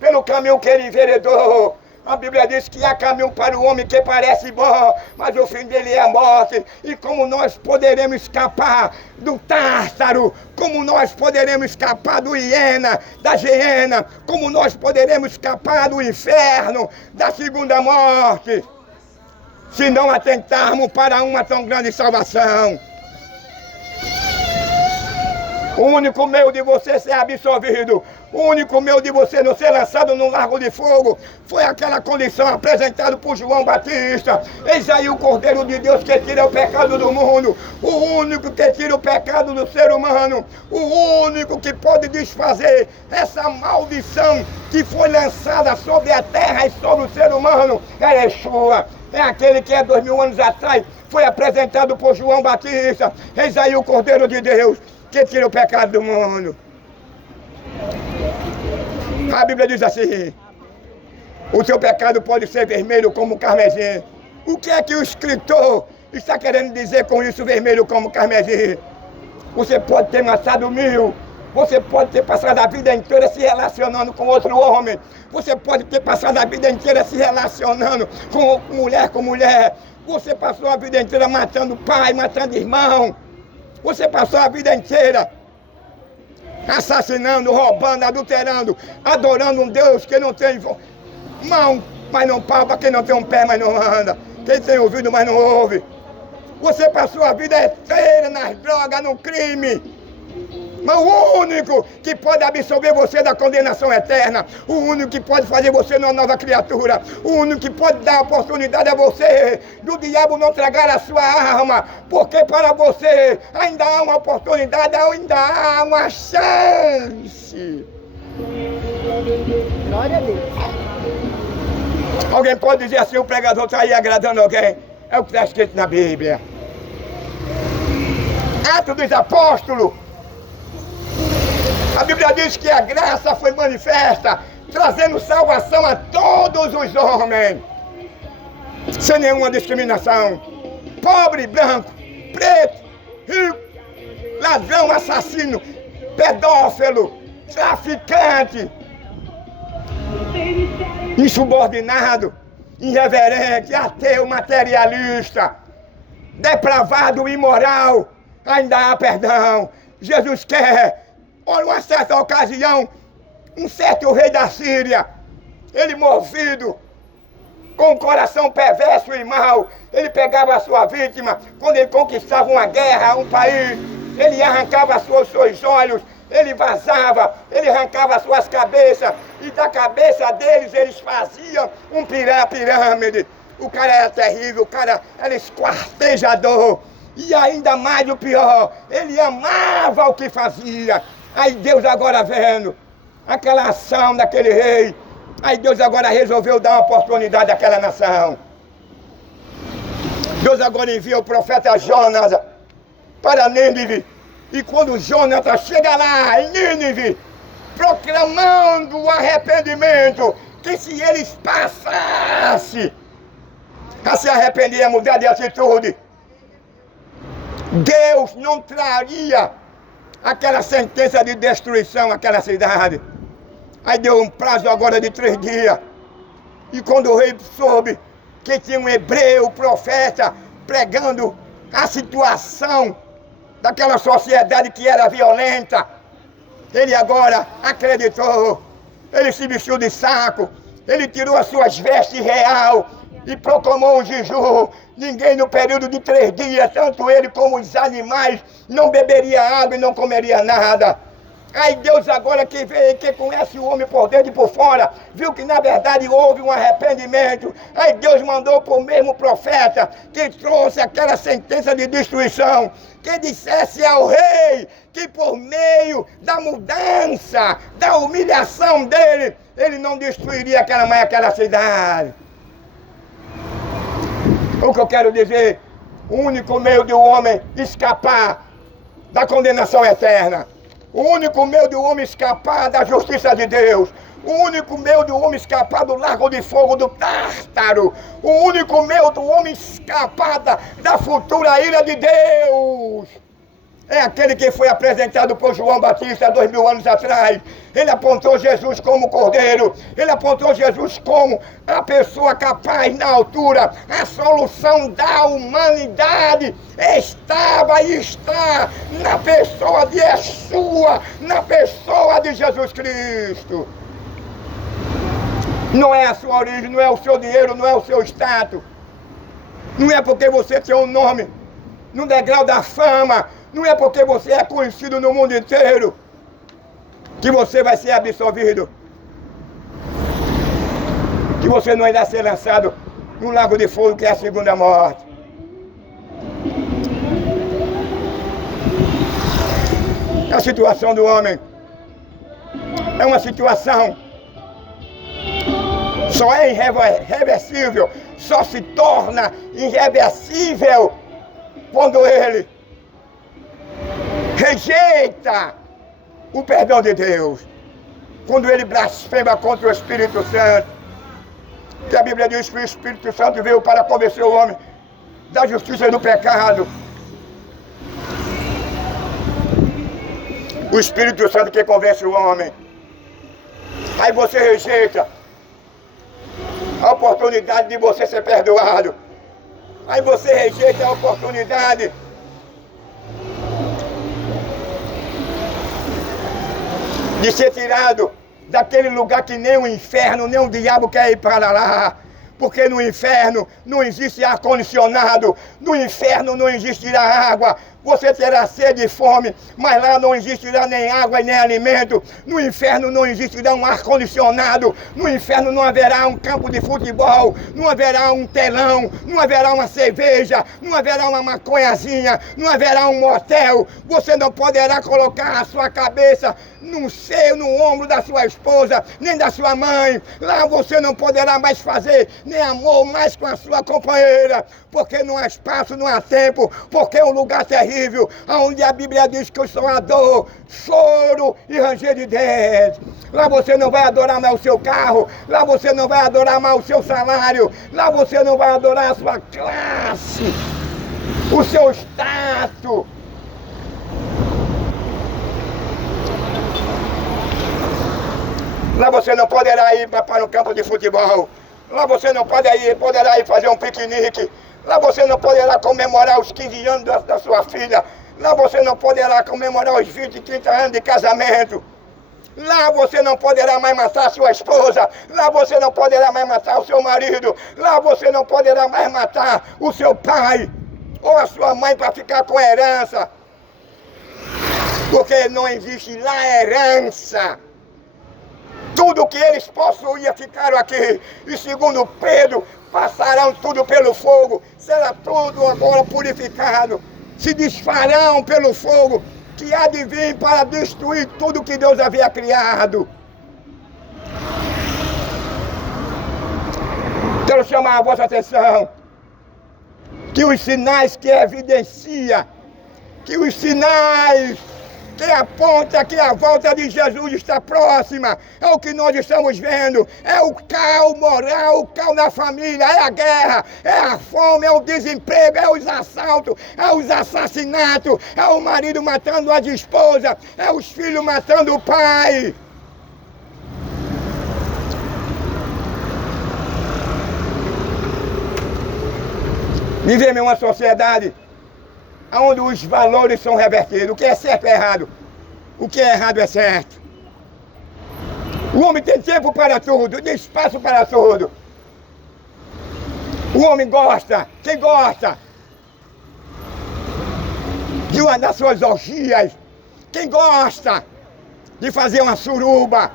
pelo caminho que ele enveredou? A Bíblia diz que há caminho para o homem que parece bom, mas o fim dele é a morte. E como nós poderemos escapar do Tártaro? Como nós poderemos escapar do hiena, da geena? Como nós poderemos escapar do inferno, da segunda morte? Se não atentarmos para uma tão grande salvação. O único meio de você ser absolvido, o único meio de você não ser lançado num lago de fogo, foi aquela condição apresentada por João Batista. Eis aí o Cordeiro de Deus que tira o pecado do mundo, o único que tira o pecado do ser humano, o único que pode desfazer essa maldição que foi lançada sobre a terra e sobre o ser humano. É Yeshua, é aquele que há 2000 anos atrás foi apresentado por João Batista. Eis aí o Cordeiro de Deus que tira o pecado do mundo. A Bíblia diz assim: o teu pecado pode ser vermelho como carmesim. O que é que o escritor está querendo dizer com isso, vermelho como carmesim? Você pode ter matado 1000, você pode ter passado a vida inteira se relacionando com outro homem, você pode ter passado a vida inteira se relacionando com mulher, você passou a vida inteira matando pai, matando irmão. Você passou a vida inteira assassinando, roubando, adulterando, adorando um Deus que não tem mão, mas não palpa, que não tem um pé, mas não anda, quem tem ouvido, mas não ouve. Você passou a vida inteira nas drogas, no crime. Mas o único que pode absolver você da condenação eterna, o único que pode fazer você uma nova criatura, o único que pode dar oportunidade a você do diabo não tragar a sua alma, porque para você ainda há uma oportunidade, ainda há uma chance. Glória a Deus. Alguém pode dizer assim: o pregador está aí agradando alguém? É o que está escrito na Bíblia. Atos dos Apóstolos. A Bíblia diz que a graça foi manifesta, trazendo salvação a todos os homens, sem nenhuma discriminação. Pobre, branco, preto, rico, ladrão, assassino, pedófilo, traficante, insubordinado, irreverente, ateu, materialista. depravado, imoral, ainda há perdão. Jesus quer. Olha, uma certa ocasião, um certo rei da Síria, ele movido, com o coração perverso e mau, ele pegava a sua vítima, quando ele conquistava uma guerra, um país, ele arrancava seus olhos, ele vazava, ele arrancava suas cabeças, e da cabeça deles eles faziam uma pirâmide. O cara era terrível, o cara era esquartejador, e ainda mais o pior, ele amava o que fazia. Aí Deus agora vendo aquela ação daquele rei, aí Deus agora resolveu dar uma oportunidade àquela nação. Deus agora envia o profeta Jonas para Nínive. E quando Jonas chega lá em Nínive, proclamando o arrependimento, que se eles passassem a se arrepender, a mudar de atitude, Deus não traria aquela sentença de destruição àquela cidade. Aí deu um prazo agora de 3 dias. E quando o rei soube que tinha um hebreu profeta pregando a situação daquela sociedade que era violenta, ele agora acreditou. Ele se vestiu de saco, ele tirou as suas vestes real e proclamou um jejum. Ninguém no período de 3 dias, tanto ele como os animais, não beberia água e não comeria nada. Aí Deus agora que veio, que conhece o homem por dentro e por fora, viu que na verdade houve um arrependimento. Aí Deus mandou para o mesmo profeta que trouxe aquela sentença de destruição, que dissesse ao rei que por meio da mudança, da humilhação dele, ele não destruiria aquela cidade. O que eu quero dizer, o único meio de um homem escapar da condenação eterna, o único meio de um homem escapar da justiça de Deus, o único meio de um homem escapar do lago de fogo do Tártaro, o único meio do homem escapar da futura ira de Deus, é aquele que foi apresentado por João Batista 2000 anos atrás. Ele apontou Jesus como Cordeiro, ele apontou Jesus como a pessoa capaz na altura, a solução da humanidade estava e está na pessoa de Yeshua, na pessoa de Jesus Cristo. Não é a sua origem, não é o seu dinheiro, não é o seu status, não é porque você tem um nome no degrau da fama, não é porque você é conhecido no mundo inteiro que você vai ser absolvido, que você não irá ser lançado no lago de fogo, que é a segunda morte. A situação do homem é uma situação, só é irreversível, só se torna irreversível quando ele rejeita o perdão de Deus, quando ele blasfema contra o Espírito Santo, que a Bíblia diz que o Espírito Santo veio para convencer o homem da justiça e do pecado. O Espírito Santo que convence o homem. Aí você rejeita a oportunidade de você ser perdoado. Aí você rejeita a oportunidade de ser tirado daquele lugar que nem o inferno, nem o diabo quer ir para lá. Porque no inferno não existe ar-condicionado, no inferno não existirá água. Você terá sede e fome, mas lá não existirá nem água e nem alimento. No inferno não existirá um ar-condicionado, no inferno não haverá um campo de futebol, não haverá um telão, não haverá uma cerveja, não haverá uma maconhazinha, não haverá um motel. Você não poderá colocar a sua cabeça no seio, no ombro da sua esposa, nem da sua mãe. Lá você não poderá mais fazer nem amor mais com a sua companheira, porque não há espaço, não há tempo, porque é um lugar terrível, onde a Bíblia diz que só há dor, choro e ranger de dentes. Lá você não vai adorar mais o seu carro, lá você não vai adorar mais o seu salário, lá você não vai adorar a sua classe, o seu status. Lá você não poderá ir para um campo de futebol. Lá você não poderá ir fazer um piquenique. Lá você não poderá comemorar os 15 anos da sua filha. Lá você não poderá comemorar os 20, 30 anos de casamento. Lá você não poderá mais matar a sua esposa. Lá você não poderá mais matar o seu marido. Lá você não poderá mais matar o seu pai ou a sua mãe para ficar com herança. Porque não existe lá herança. Tudo que eles possuíam ficaram aqui. E segundo Pedro, passarão tudo pelo fogo. Será tudo agora purificado. Se desfarão pelo fogo que há de vir para destruir tudo que Deus havia criado. Quero chamar a vossa atenção que os sinais que evidenciam, que os sinais que aponta que a volta de Jesus está próxima, é o que nós estamos vendo, é o caos moral, o caos na família, é a guerra, é a fome, é o desemprego, é os assaltos, é os assassinatos, é o marido matando a esposa, é os filhos matando o pai. Vivemos em uma sociedade onde os valores são revertidos. O que é certo é errado. O que é errado é certo. O homem tem tempo para tudo, tem espaço para tudo. O homem gosta, quem gosta de uma das suas orgias, quem gosta de fazer uma suruba,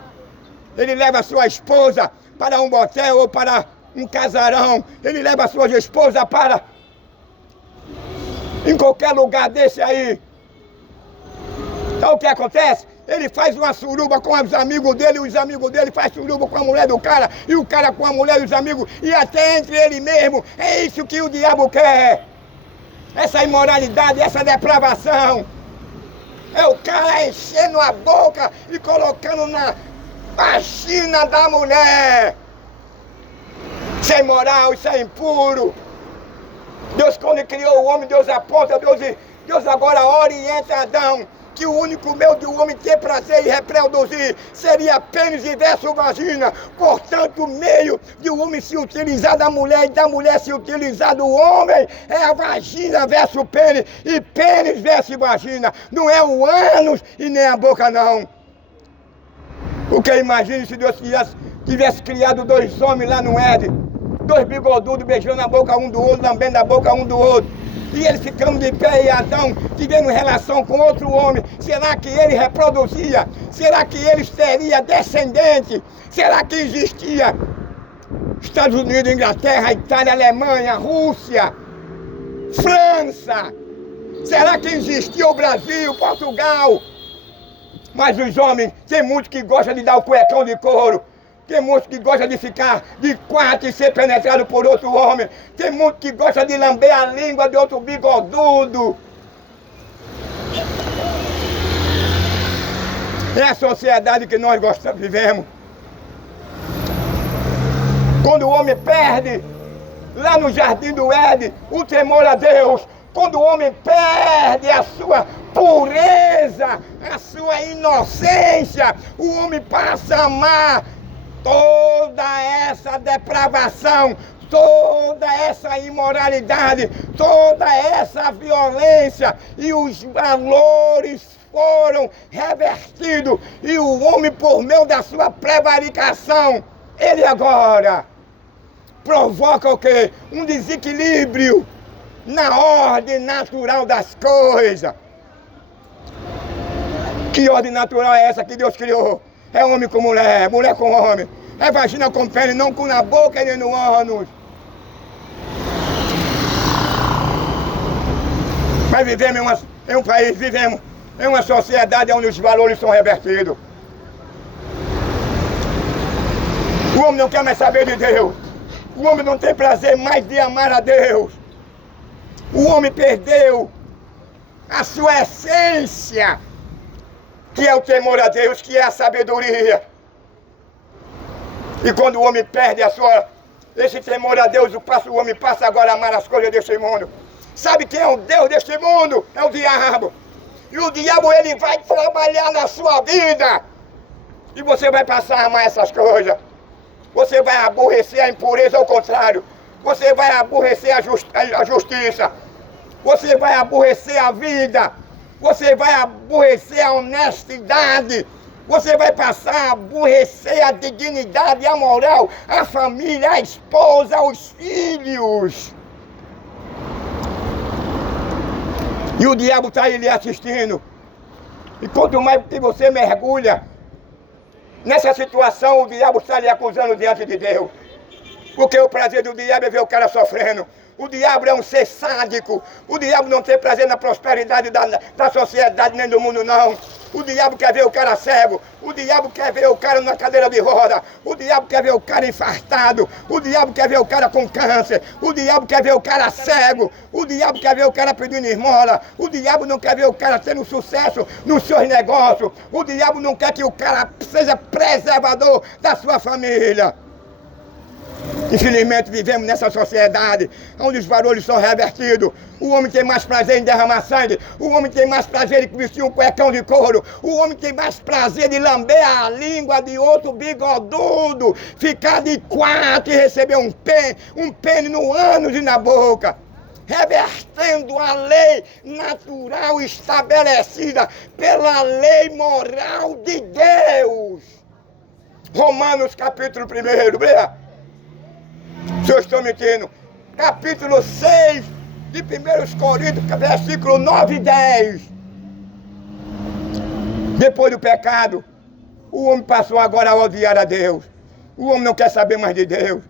ele leva a sua esposa para um motel ou para um casarão, ele leva a sua esposa para em qualquer lugar desse aí. Então o que acontece? Ele faz uma suruba com os amigos dele, os amigos dele fazem suruba com a mulher do cara, e o cara com a mulher e os amigos, e até entre ele mesmo. É isso que o diabo quer. Essa imoralidade, essa depravação. É o cara enchendo a boca e colocando na vagina da mulher. Isso é imoral, isso é impuro. Deus, quando criou o homem, Deus aponta, Deus agora orienta Adão, que o único meio de o homem ter prazer e reproduzir seria pênis e versus vagina. Portanto, o meio de o homem se utilizar da mulher e da mulher se utilizar do homem é a vagina versus pênis e pênis versus vagina. Não é o ânus e nem a boca, não. Porque imagine se Deus tivesse criado dois homens lá no Éden. Dois bigodudos beijando a boca um do outro, lambendo a boca um do outro. E eles ficando de pé e Adão tivendo relação com outro homem. Será que ele reproduzia? Será que eles teriam descendente? Será que existia Estados Unidos, Inglaterra, Itália, Alemanha, Rússia, França? Será que existia o Brasil, Portugal? Mas os homens, tem muitos que gostam de dar o cuecão de couro. Tem muitos que gostam de ficar de quatro e ser penetrado por outro homem. Tem muitos que gostam de lamber a língua de outro bigodudo. É a sociedade que nós vivemos. Quando o homem perde, lá no jardim do Éden, o temor a Deus. Quando o homem perde a sua pureza, a sua inocência, o homem passa a amar toda essa depravação, toda essa imoralidade, toda essa violência, e os valores foram revertidos, e o homem, por meio da sua prevaricação, ele agora provoca o quê? Um desequilíbrio na ordem natural das coisas. Que ordem natural é essa que Deus criou? É homem com mulher, mulher com homem. É vagina com pênis, não com na boca e nem no ânus. Mas vivemos em um país, vivemos em uma sociedade onde os valores são revertidos. O homem não quer mais saber de Deus. O homem não tem prazer mais de amar a Deus. O homem perdeu a sua essência, que é o temor a Deus, que é a sabedoria. E quando o homem perde esse temor a Deus, o homem passa agora a amar as coisas deste mundo. Sabe quem é o Deus deste mundo? É o diabo. E o diabo, ele vai trabalhar na sua vida. E você vai passar a amar essas coisas. Você vai aborrecer a impureza, ao contrário. você vai aborrecer a justiça, você vai aborrecer a vida, você vai aborrecer a honestidade, você vai passar a aborrecer a dignidade, a moral, a família, a esposa, os filhos. E o diabo está aí lhe assistindo. E quanto mais que você mergulha nessa situação, o diabo está lhe acusando diante de Deus. Porque o prazer do diabo é ver o cara sofrendo. O diabo é um ser sádico. O diabo não tem prazer na prosperidade da sociedade nem do mundo, não. O diabo quer ver o cara cego. O diabo quer ver o cara na cadeira de roda. O diabo quer ver o cara infartado. O diabo quer ver o cara com câncer. O diabo quer ver o cara cego. O diabo quer ver o cara pedindo esmola. O diabo não quer ver o cara tendo sucesso nos seus negócios. O diabo não quer que o cara seja preservador da sua família. Infelizmente vivemos nessa sociedade onde os valores são revertidos. O homem tem mais prazer em derramar sangue. O homem tem mais prazer em vestir um cuecão de couro. O homem tem mais prazer de lamber a língua de outro bigodudo. Ficar de quatro e receber um pene no ânus e na boca. Revertendo a lei natural estabelecida pela lei moral de Deus. Romanos capítulo 1, leia. Se eu estou mentindo, capítulo 6 de 1 Coríntios, versículo 9 e 10. Depois do pecado, o homem passou agora a odiar a Deus. O homem não quer saber mais de Deus.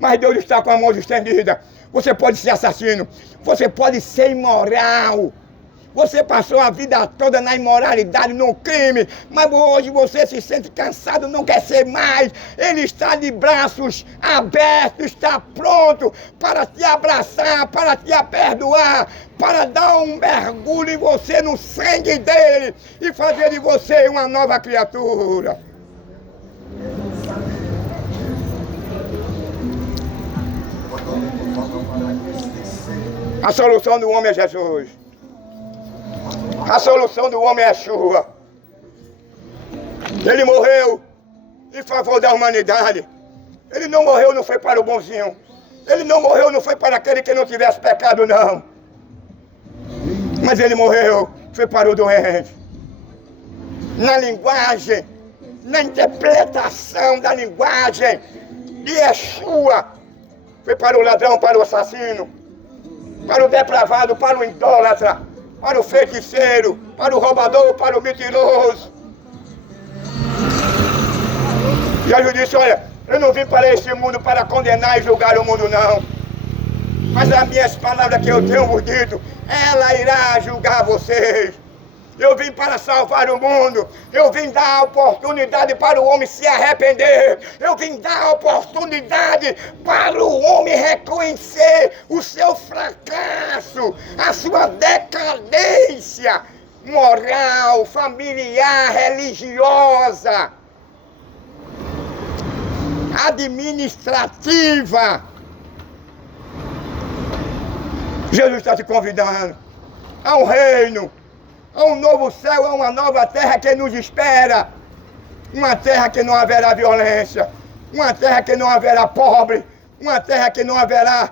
Mas Deus está com a mão estendida. Você pode ser assassino, você pode ser imoral. Você passou a vida toda na imoralidade, no crime, mas hoje você se sente cansado, não quer ser mais. Ele está de braços abertos, está pronto para te abraçar, para te perdoar, para dar um mergulho em você no sangue dele e fazer de você uma nova criatura. A solução do homem é Jesus. A solução do homem é sua. Ele morreu em favor da humanidade. Ele não morreu, não foi para o bonzinho. Ele não morreu, não foi para aquele que não tivesse pecado, não. Mas ele morreu, foi para o doente. Na linguagem, na interpretação da linguagem de Yeshua, foi para o ladrão, para o assassino, para o depravado, para o idólatra, para o feiticeiro, para o roubador, para o mentiroso. Jesus disse, olha, eu não vim para este mundo para condenar e julgar o mundo, não. Mas as minhas palavras que eu tenho vos dito, ela irá julgar vocês. Eu vim para salvar o mundo. Eu vim dar a oportunidade para o homem se arrepender. Eu vim dar a oportunidade para o homem reconhecer o seu fracasso, a sua decadência moral, familiar, religiosa, administrativa. Jesus está te convidando a um reino, a um novo céu, a uma nova terra que nos espera. Uma terra que não haverá violência, uma terra que não haverá pobre, uma terra que não haverá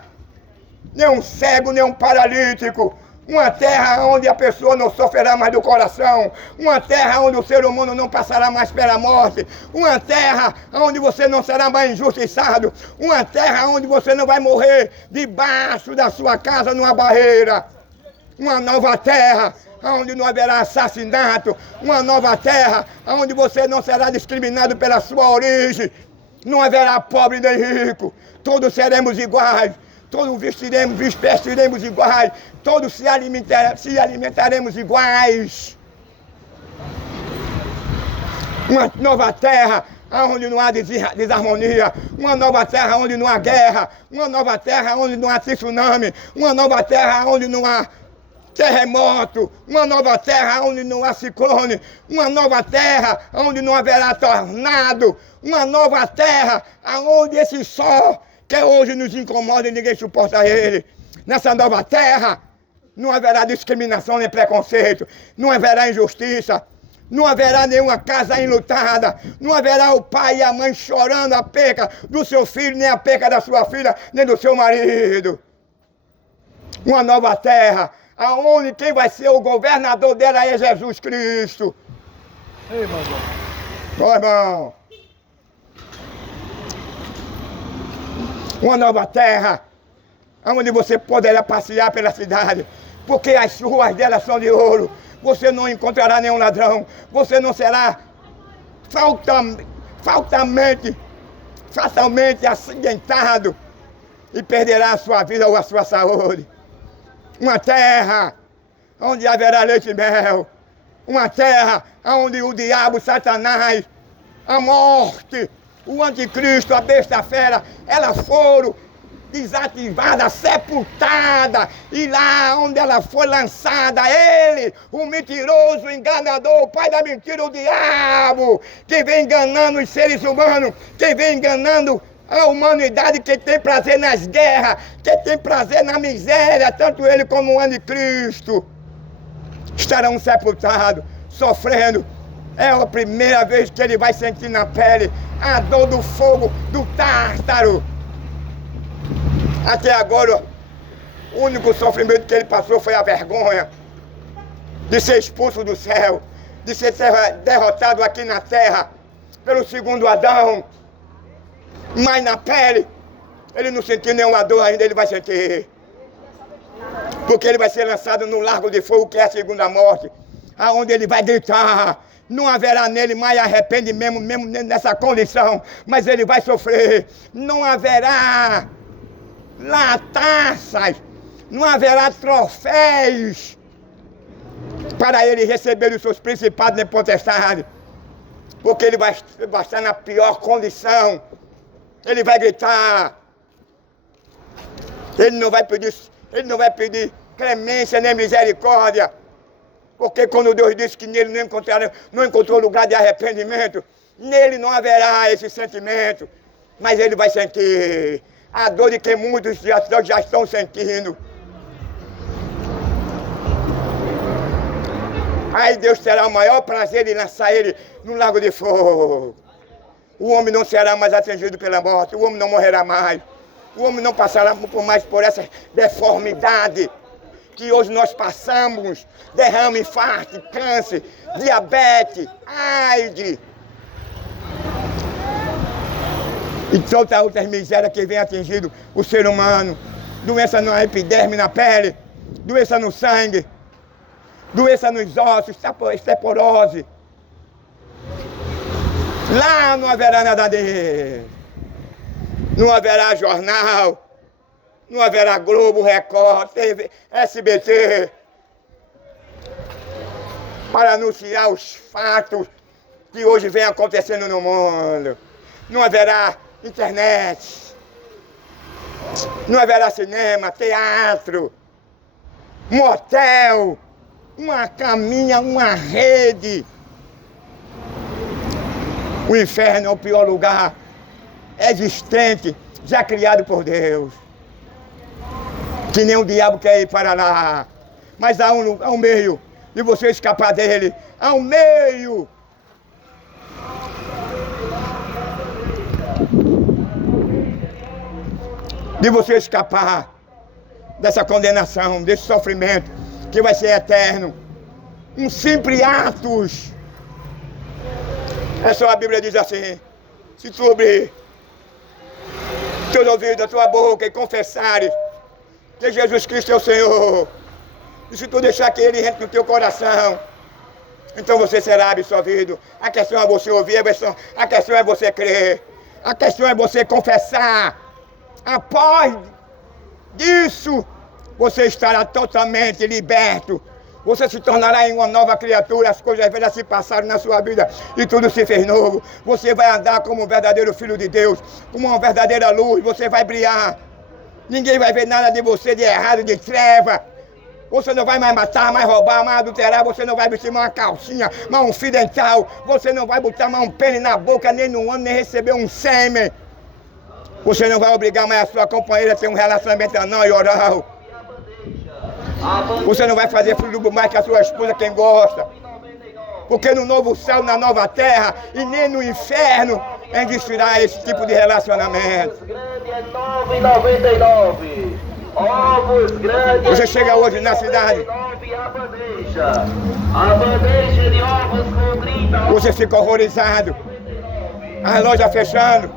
nenhum cego, nenhum paralítico, uma terra onde a pessoa não sofrerá mais do coração, uma terra onde o ser humano não passará mais pela morte, uma terra onde você não será mais injustiçado, uma terra onde você não vai morrer debaixo da sua casa numa barreira, uma nova terra onde não haverá assassinato, uma nova terra onde você não será discriminado pela sua origem, não haverá pobre nem rico, todos seremos iguais, todos vestiremos iguais, todos se alimentaremos iguais. Uma nova terra onde não há desarmonia, uma nova terra onde não há guerra, uma nova terra onde não há tsunami, uma nova terra onde não há terremoto, uma nova terra onde não há ciclone, uma nova terra onde não haverá tornado, uma nova terra onde esse sol que hoje nos incomoda e ninguém suporta ele. Nessa nova terra não haverá discriminação nem preconceito, não haverá injustiça. Não haverá nenhuma casa enlutada. Não haverá o pai e a mãe chorando a perca do seu filho, nem a perca da sua filha, nem do seu marido. Uma nova terra, aonde quem vai ser o governador dela é Jesus Cristo. Ei, irmão. Ó, irmão. Uma nova terra, onde você poderá passear pela cidade, porque as ruas dela são de ouro. Você não encontrará nenhum ladrão. Você não será facilmente acidentado e perderá a sua vida ou a sua saúde. Uma terra onde haverá leite e mel. Uma terra onde o diabo, Satanás, a morte, o anticristo, a besta fera, elas foram desativada, sepultada, e lá onde ela foi lançada, ele, o mentiroso, o enganador, o pai da mentira, o diabo, que vem enganando os seres humanos, que vem enganando a humanidade, que tem prazer nas guerras, que tem prazer na miséria, tanto ele como o anticristo, estarão sepultados, sofrendo. É a primeira vez que ele vai sentir na pele a dor do fogo, do tártaro. Até agora, o único sofrimento que ele passou foi a vergonha de ser expulso do céu, de ser derrotado aqui na terra pelo segundo Adão. Mas na pele, ele não sentiu nenhuma dor ainda, ele vai sentir. Porque ele vai ser lançado no lago de fogo, que é a segunda morte, aonde ele vai gritar. Não haverá nele mais arrependimento, mesmo nessa condição, mas ele vai sofrer. Não haverá lá taças, não haverá troféus para ele receber os seus principados nem potestades, porque ele vai estar na pior condição. Ele vai gritar, ele não vai pedir clemência nem misericórdia, porque quando Deus disse que nele não encontrou lugar de arrependimento, nele não haverá esse sentimento, mas ele vai sentir a dor de que muitos já estão sentindo. Aí Deus terá o maior prazer de lançar ele no lago de fogo. O homem não será mais atingido pela morte, o homem não morrerá mais, o homem não passará mais por essa deformidade que hoje nós passamos, derrame, infarto, câncer, diabetes, AIDS. E todas outras misérias que vem atingindo o ser humano. Doença na epiderme, na pele, doença no sangue, doença nos ossos, osteoporose. Lá não haverá nada disso. Não haverá jornal, não haverá Globo, Record, TV, SBT, para anunciar os fatos que hoje vem acontecendo no mundo. Não haverá internet, não haverá cinema, teatro, motel, uma caminha, uma rede. O inferno é o pior lugar existente, já criado por Deus. Que nem o diabo quer ir para lá. Mas há um meio de você escapar dele. Há um meio. De você escapar dessa condenação, desse sofrimento, que vai ser eterno. Um simples atos. É só a Bíblia diz assim: se tu abrir teus ouvidos, a tua boca e confessares que Jesus Cristo é o Senhor, e se tu deixar que Ele entre no teu coração, então você será absolvido. A questão é você ouvir, a questão é você crer, a questão é você confessar. Após disso, você estará totalmente liberto. Você se tornará em uma nova criatura, as coisas velhas se passaram na sua vida e tudo se fez novo. Você vai andar como um verdadeiro filho de Deus, como uma verdadeira luz, você vai brilhar. Ninguém vai ver nada de você de errado, de treva. Você não vai mais matar, mais roubar, mais adulterar, você não vai vestir mais uma calcinha, mais um fio dental, você não vai botar mais um pênis na boca, nem no ano, nem receber um sêmen. Você não vai obrigar mais a sua companheira a ter um relacionamento anal e oral. Você não vai fazer fruto mais que a sua esposa, quem gosta. Porque no novo céu, na nova terra e nem no inferno existirá esse tipo de relacionamento. Grande é 9,99. Ovos grandes. Você chega hoje na cidade. A bandeja. A bandeja de ovos com 30. Você fica horrorizado. As lojas fechando.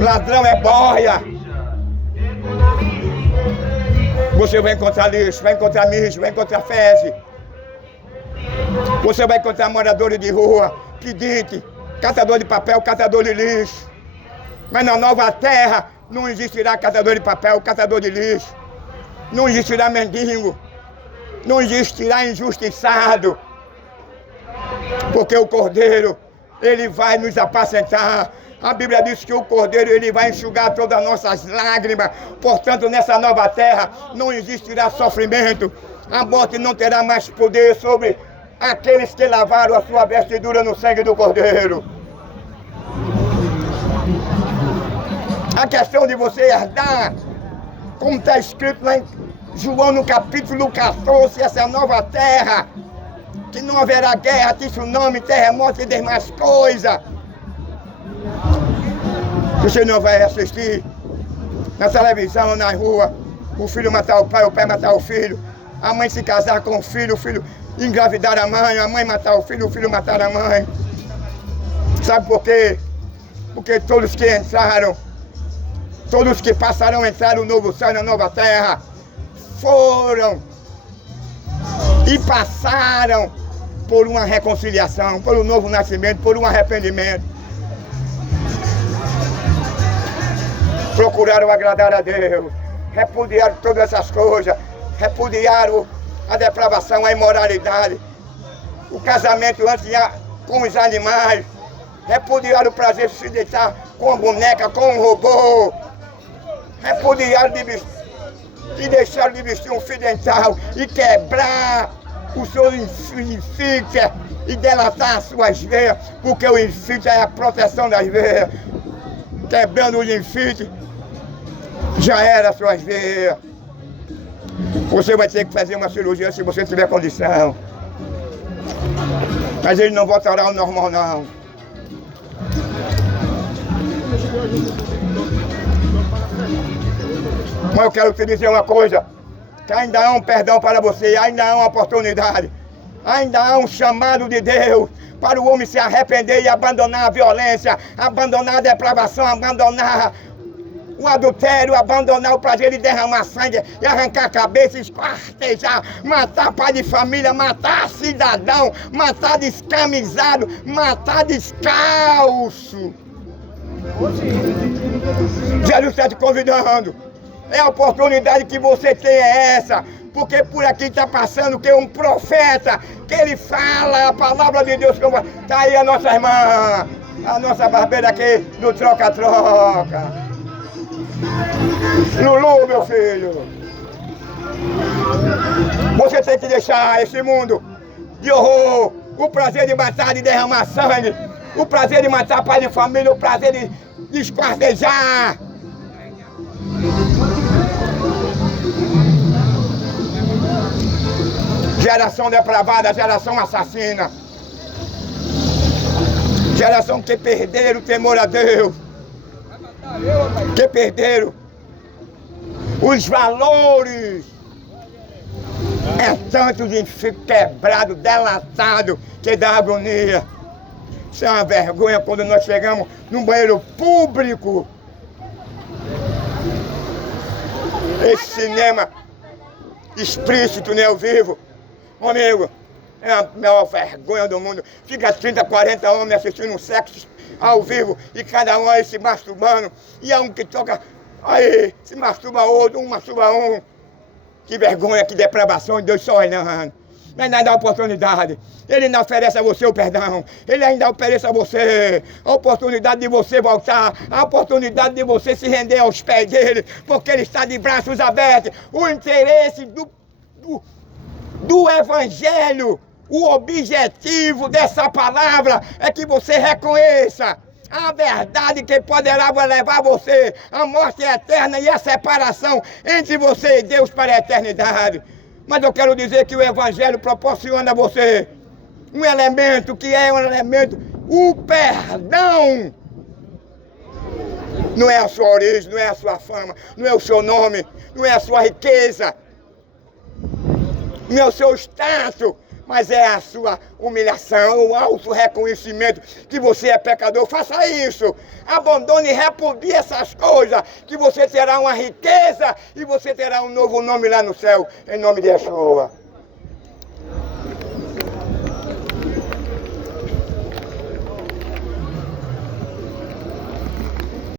Ladrão é boia. Você vai encontrar lixo, vai encontrar mijo, vai encontrar fezes. Você vai encontrar moradores de rua, pedinte, catador de papel, catador de lixo. Mas na nova terra não existirá catador de papel, catador de lixo. Não existirá mendigo. Não existirá injustiçado. Porque o Cordeiro, ele vai nos apacentar. A Bíblia diz que o Cordeiro, ele vai enxugar todas as nossas lágrimas. Portanto, nessa nova terra não existirá sofrimento. A morte não terá mais poder sobre aqueles que lavaram a sua vestidura no sangue do Cordeiro. A questão de você herdar, como está escrito lá em João no capítulo 14, essa nova terra, que não haverá guerra, tsunami, terremoto e demais coisas. Você não vai assistir na televisão, na rua, o filho matar o pai matar o filho, a mãe se casar com o filho engravidar a mãe matar o filho matar a mãe. Sabe por quê? Porque todos que entraram, todos que passarão a entrar no novo céu e na nova terra, foram e passaram por uma reconciliação, por um novo nascimento, por um arrependimento. Procuraram agradar a Deus, repudiaram todas essas coisas, repudiaram a depravação, a imoralidade, o casamento antes com os animais, repudiaram o prazer de se deitar com a boneca, com um robô, repudiaram e deixaram de vestir um fio dental e quebrar o seu infícia e delatar as suas veias, porque o infícia é a proteção das veias. Quebrando os infícios, já era as suas veias. Você vai ter que fazer uma cirurgia se você tiver condição. Mas ele não voltará ao normal, não. Mas eu quero te dizer uma coisa, que ainda há um perdão para você, ainda há uma oportunidade, ainda há um chamado de Deus para o homem se arrepender e abandonar a violência, abandonar a depravação, abandonar o adultério, abandonar o prazer de derramar sangue e arrancar a cabeça, esquartejar, matar pai de família, matar cidadão, matar descamisado, matar descalço. Jesus está te convidando. É a oportunidade que você tem é essa, porque por aqui está passando que um profeta, que ele fala a palavra de Deus. Está aí a nossa irmã, a nossa barbeira aqui no troca-troca. Lulu, meu filho, você tem que deixar esse mundo de horror, o prazer de matar, de derramar sangue, o prazer de matar pai de família, o prazer de esquartejar. Geração depravada, geração assassina, geração que perderam o temor a Deus, que perderam os valores. É tanto de ficar quebrado, delatado, que dá agonia. Isso é uma vergonha quando nós chegamos num banheiro público. Esse cinema explícito, né, ao vivo. Amigo, é a maior vergonha do mundo. Fica 30, 40 homens assistindo um sexo ao vivo e cada um aí se masturbando. E é um que toca, aí se masturba outro, um masturba um. Que vergonha, que depravação, Deus só olhando. Mas ainda dá oportunidade. Ele ainda oferece a você o perdão. Ele ainda oferece a você a oportunidade de você voltar. A oportunidade de você se render aos pés dele. Porque ele está de braços abertos. O interesse do Evangelho, o objetivo dessa palavra é que você reconheça a verdade que poderá levar você à morte eterna e à separação entre você e Deus para a eternidade. Mas eu quero dizer que o Evangelho proporciona a você um elemento que é um elemento, o perdão. Não é a sua origem, não é a sua fama, não é o seu nome, não é a sua riqueza, não é o seu status, mas é a sua humilhação, o auto-reconhecimento que você é pecador. Faça isso, abandone e repudie essas coisas, que você terá uma riqueza e você terá um novo nome lá no céu, em nome de Yeshua.